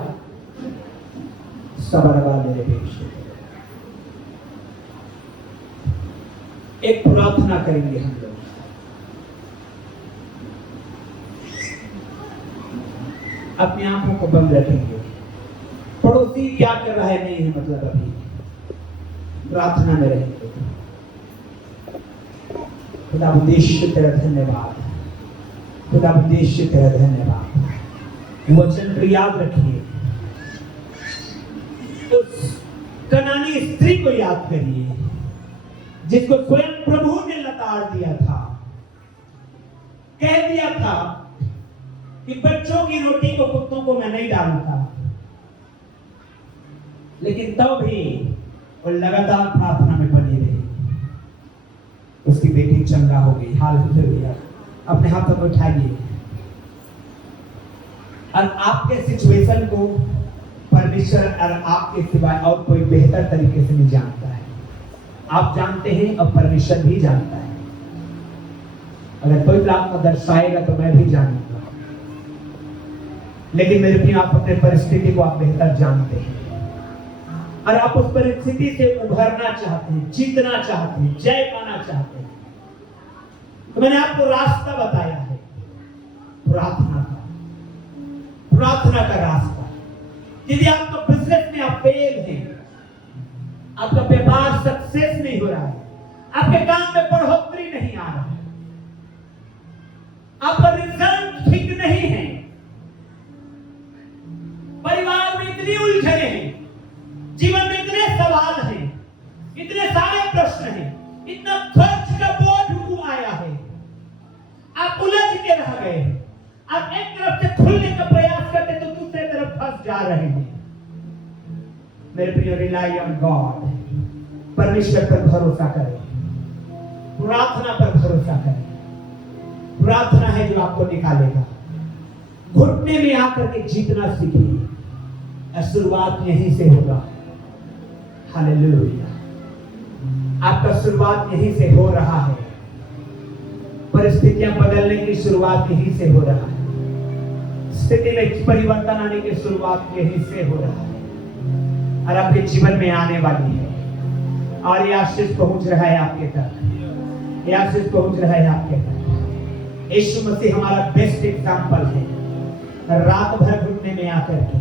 मेरे पेश एक प्रार्थना करेंगे हम लोग। अपनी आंखों को बंद रखेंगे। पड़ोसी क्या कर रहा है नहीं है मतलब, अभी प्रार्थना में रहेंगे। खुदा उद्देश्य तेरा धन्यवाद, खुदा उद्देश्य तेरा धन्यवाद। वचन को याद रखिए। उस कनानी स्त्री को याद करिए जिसको स्वयं प्रभु ने लताड़ दिया था, कह दिया था कि बच्चों की रोटी को कुत्तों को मैं नहीं डालूंगा, लेकिन तब भी वो लगातार प्रार्थना में बनी रही। उसकी बेटी चंगा हो गई। हालेलुया। अपने हाथों को उठाइए। और आपके सिचुएशन को परमेश्वर और आपके सिवाय और कोई बेहतर तरीके से नहीं जानता है। आप जानते हैं और परमेश्वर भी जानता है। अगर कोई आत्मा दर्शाएगा तो मैं भी जानूंगा, लेकिन मेरे प्रिय आप अपने परिस्थिति को आप बेहतर जानते हैं और आप उस परिस्थिति से उभरना चाहते हैं, जीतना चाहते हैं, जय पाना चाहते हैं। तो मैंने आपको रास्ता बताया है, प्रार्थना का, प्रार्थना का रास्ता। यदि आपका बिजनेस में आप फेल हैं, आपका व्यापार सक्सेस नहीं हो रहा है, आपके काम में बढ़ोतरी नहीं आ रहा है, आपका रिजल्ट ठीक नहीं है, परिवार में इतनी उलझने हैं, जीवन में इतने सवाल हैं, इतने सारे प्रश्न हैं, इतना खर्च का बोझ आया है, आप उलझ के रह गए हैं। आप एक तरफ से खुलने का प्रयास करते तो दूसरे तरफ फंस जा रहे हैं। मेरे प्रिय, रिलाई ऑन गॉड। परमेश्वर पर भरोसा करें, प्रार्थना पर भरोसा करें। प्रार्थना है जो आपको निकालेगा। घुटने में आकर के जीतना सीखिए, शुरुआत यहीं से होगा। हालेलुया। आपका शुरुआत यहीं से हो रहा है, परिस्थितियां बदलने की शुरुआत यहीं से हो रहा है, स्थिति में परिवर्तन आने की शुरुआत यहीं से हो रहा है और आपके जीवन में आने वाली है। और ये आशीष पहुंच रहा है आपके तक, ये आशीष पहुंच रहा है आपके तक। यीशु मसीह हमारा बेस्ट एग्जाम्पल है। रात भर घुटने में आकर के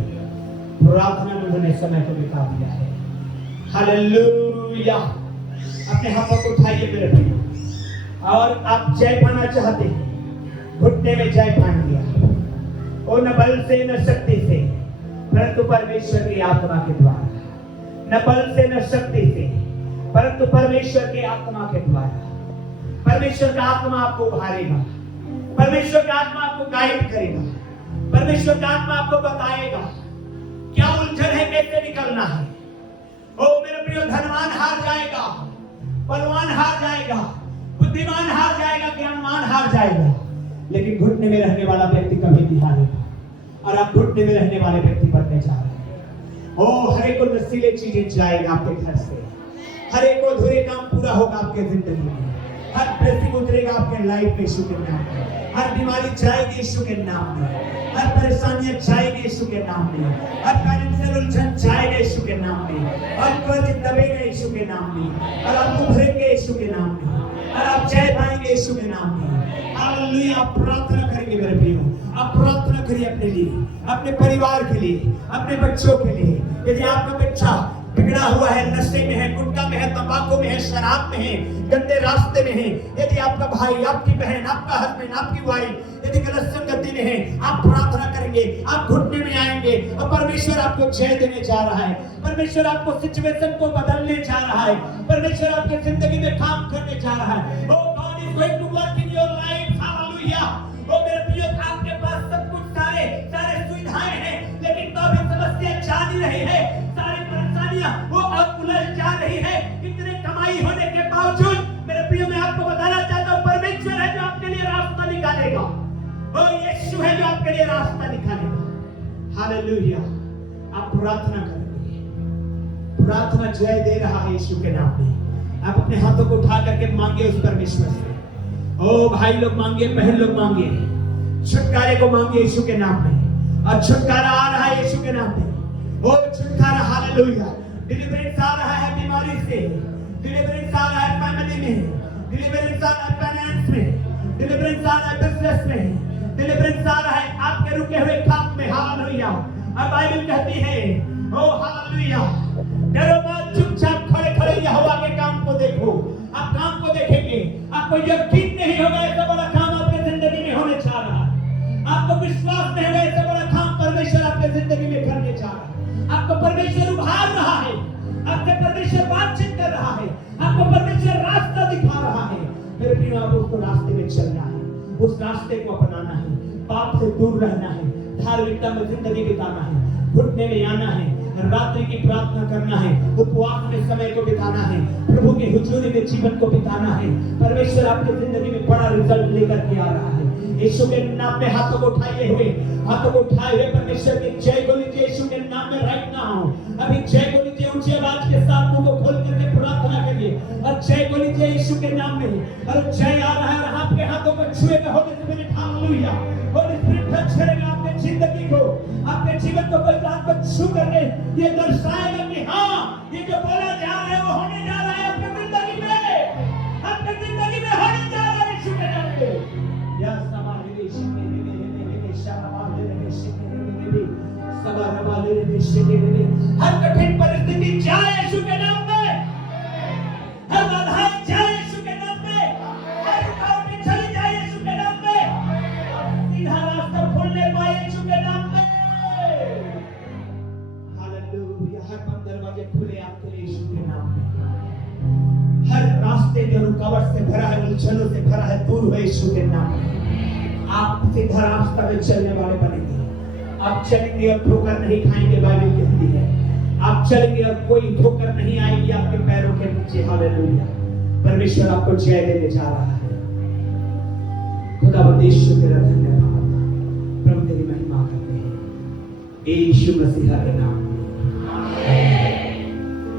प्रार्थना में उन्होंने समय को बिता दिया है। हालेलुया। अपने हाथों को उठाइए मेरे भाई, और आप जय पाना चाहते हैं, घुटने में जय पान दिया, और न बल से न शक्ति से, परंतु परमेश्वर की आत्मा के द्वारा। न बल से न शक्ति से, परंतु परमेश्वर के आत्मा के द्वारा। परमेश्वर का आत्मा आपको उभारेगा, परमेश्वर का आत्मा आपको गाइड करेगा, परमेश्वर का आत्मा आपको बताएगा क्या उलझन है, कैसे निकलना है। ओ मेरे प्रिय, धनवान हार जाएगा, बलवान हार जाएगा, बुद्धिमान हार जाएगा, ज्ञानवान हार जाएगा, लेकिन घुटने में रहने वाला व्यक्ति कभी नहीं हारेगा। और आप घुटने में रहने वाले व्यक्ति बनने जा रहे हैं। ओ हर एक को नशीले चीजें जाएगा आपके घर से, हर एक को अधूरे काम पूरा होगा आपके जिंदगी में, हर ब्लेसिंग उतरेगा आपके लाइफ में यीशु के नाम में, हर बीमारी जाएगी यीशु के नाम में, हर परेशानियां जाएगी यीशु के नाम में, हर फाइनेंशियल उलझन जाएगा यीशु के नाम में, और कर्ज दबेगा यीशु के नाम में, और आप उभरेंगे यीशु के नाम में, और आप जय पाएंगे यीशु के नाम में। हालेलुया। आप प्रार्थना करेंगे मेरे प्रियो, आप प्रार्थना करिए अपने लिए, अपने परिवार के लिए, अपने बच्चों के लिए। यदि आपका बच्चा बिगड़ा हुआ है, नशे में है, गुटखा में है, तंबाकू में है, शराब में है, गंदे रास्ते में है, यदि आपका भाई, आपकी बहन, आपका हस्बैंड, आपकी वाइफ यदि गलत संगति में है, आप प्रार्थना करेंगे, आप घुटने में आएंगे, और परमेश्वर आपको जय देने जा रहा है, परमेश्वर आपको सिचुएशन को बदलने जा रहा है, परमेश्वर आपकी जिंदगी में काम करने जा रहा है। Oh, God is going to work in your life. Hallelujah. ओ मेरे प्रिय, आपके पास सब कुछ सारे सुविधाएं हैं, लेकिन तो भी समस्या जा नहीं रही है, सारी परेशानियां वो अब उलझ जा रही है। इतने कमाई होने के बावजूद मेरे प्रिय, मैं आपको बताना चाहता हूँ, परमेश्वर है जो आपके लिए रास्ता निकालेगा, और यीशु है जो आपके लिए रास्ता निकालेगा। हालेलुया। आप प्रार्थना करेंगे, प्रार्थना जय दे रहा है यीशु के नाम में। आप अपने हाथों को उठा करके मांगे उस परमेश्वर से। ओ भाई लोग मांगे, बहन लोग मांगे, छुटकारे को मांगे यीशु के नाम में, और छुटकारा आ रहा है यीशु के नाम में। ओ छुटकारा, हालेलुया। डिलीवरेंस आ रहा है बीमारी से, डिलीवरेंस आ रहा है फैमिली में, डिलीवरेंस आ रहा है फाइनेंस में, डिलीवरेंस आ रहा है बिजनेस में, डिलीवरेंस आ रहा है आपके रुके हुए काम में। हालेलुया। अब बाइबल कहती है, ओ हालेलुया, डरो मत, चुपचाप खड़े खड़े यहोवा के काम को देखो। आप काम को देखेंगे, आपको यकीन नहीं होगा ऐसा बड़ा काम आपके जिंदगी में होने जा रहा है, आपको विश्वास नहीं होगा ऐसा बड़ा काम परमेश्वर आपके जिंदगी में करने जा रहा है। आपको परमेश्वर उभार रहा है, आपसे परमेश्वर बातचीत कर रहा है, आपको परमेश्वर रास्ता दिखा रहा है। मेरे प्रिय, आप उसको रास्ते में चलना है, उस रास्ते को अपनाना है, पाप से दूर रहना है, धार्मिकता में जिंदगी बिताना है, घुटने में आना है, रात्रि की प्रार्थना करना है, उपवास में समय को बिताना है, प्रभु की हुजूरी में जीवन को बिताना है। परमेश्वर आपकी जिंदगी में बड़ा रिजल्ट लेकर के आ रहा है। यीशु के नाम में हाथों को उठाए हुए परमेश्वर की जय को लीजिए यीशु के नाम में राइट नाउ। अभी जय को लीजिए, ऊंची आवाज के साथ मुंह को खोल करके प्रार्थना करिए, और जय को लीजिए यीशु के नाम में। और जय आ रहा है, आपके हाथों को छुएगा Holi spirit. Hallelujah. Holi spirit touch करेगा आपके जिंदगी को, आपके जीवन को कोई बात को छू करके ये दर्शाएगा कि हाँ, ये जो बोला जा रहा है वो होने जा रहा है आपकी जिंदगी में, आपकी जिंदगी में होने जा रहा है यीशु के नाम में। यस हमारे देश में हर कठिन परिस्थिति जाए यीशु के नाम में, हर बाधा जाए यीशु के नाम में, हर रुकावट चली जाए यीशु के नाम में, सीधा रास्ता खोलने पाए यीशु के नाम में। हालेलुया। हर बंद दरवाजे खुले आपके लिए यीशु के नाम में, हर रास्ते जो रुकावट से भरा है, उलझनों से भरा है, दूर हुए यीशु के नाम में। आप सीधा रास्ता में चलने वाले बनेंगे, आप चलेंगे और ठोकर नहीं खाएंगे। बाइबल कहती है आप चलेंगे और कोई ठोकर नहीं आएगी आपके पैरों के नीचे। हालेलुया। परमेश्वर आपको जय देने जा रहा है। खुदावंद यीशु तेरा धन्यवाद, प्रभु तेरी महिमा करते हैं यीशु मसीह के नाम में,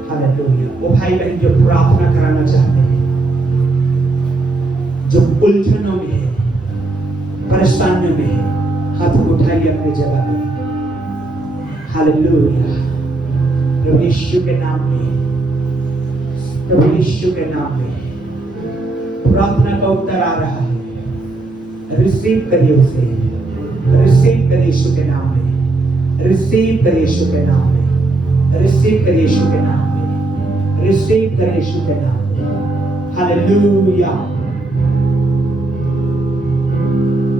हालेलुया। वो भाई बहन जो प्रार्थना कराना चाहते हैं, जो उलझनों में है, परेशानियों में है, हाथ उठाइए अपनी जगह में, हालेलुया। प्रभु यीशु के नाम में, प्रभु यीशु के नाम में प्रार्थना का उत्तर आ रहा है। रिसीव करिए उसे, रिसीव करिए यीशु के नाम में, रिसीव करिए यीशु के नाम में, रिसीव करिए यीशु के नाम में, रिसीव करिए यीशु के नाम में, हालेलुया।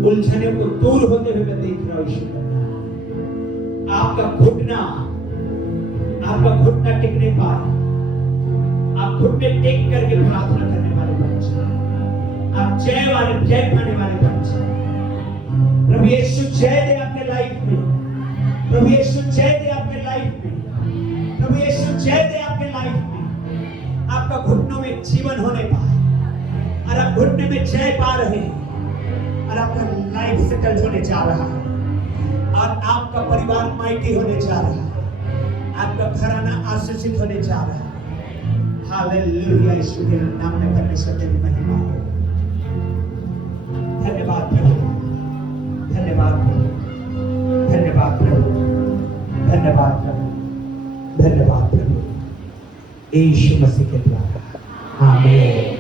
उलझने को दूर होते हुए मैं देख रहा हूं यीशु का नाम। आपका घुटना टिक नहीं पाए, आप घुटने टेक करके प्रार्थना करने वाले बन जाए, आप जय पाने वाले बन जाए। प्रभु यीशु जय दे आपके लाइफ में, प्रभु यीशु जय दे आपके लाइफ में, प्रभु यीशु जय दे आपके लाइफ में। आपका घुटनों में जीवन होने पाए और आप घुटने में जय पा रहे हैं और आपका लाइफ सेटल होने जा रहा है और आपका परिवार माइटी होने जा रहा है, आपका घराना आशीषित होने जा रहा है। हालेलुया। यीशु के नाम में करने से तेरी महिमा हो। धन्यवाद प्रभु, धन्यवाद प्रभु, धन्यवाद प्रभु, धन्यवाद प्रभु, धन्यवाद प्रभु, यीशु मसीह के द्वारा, आमीन।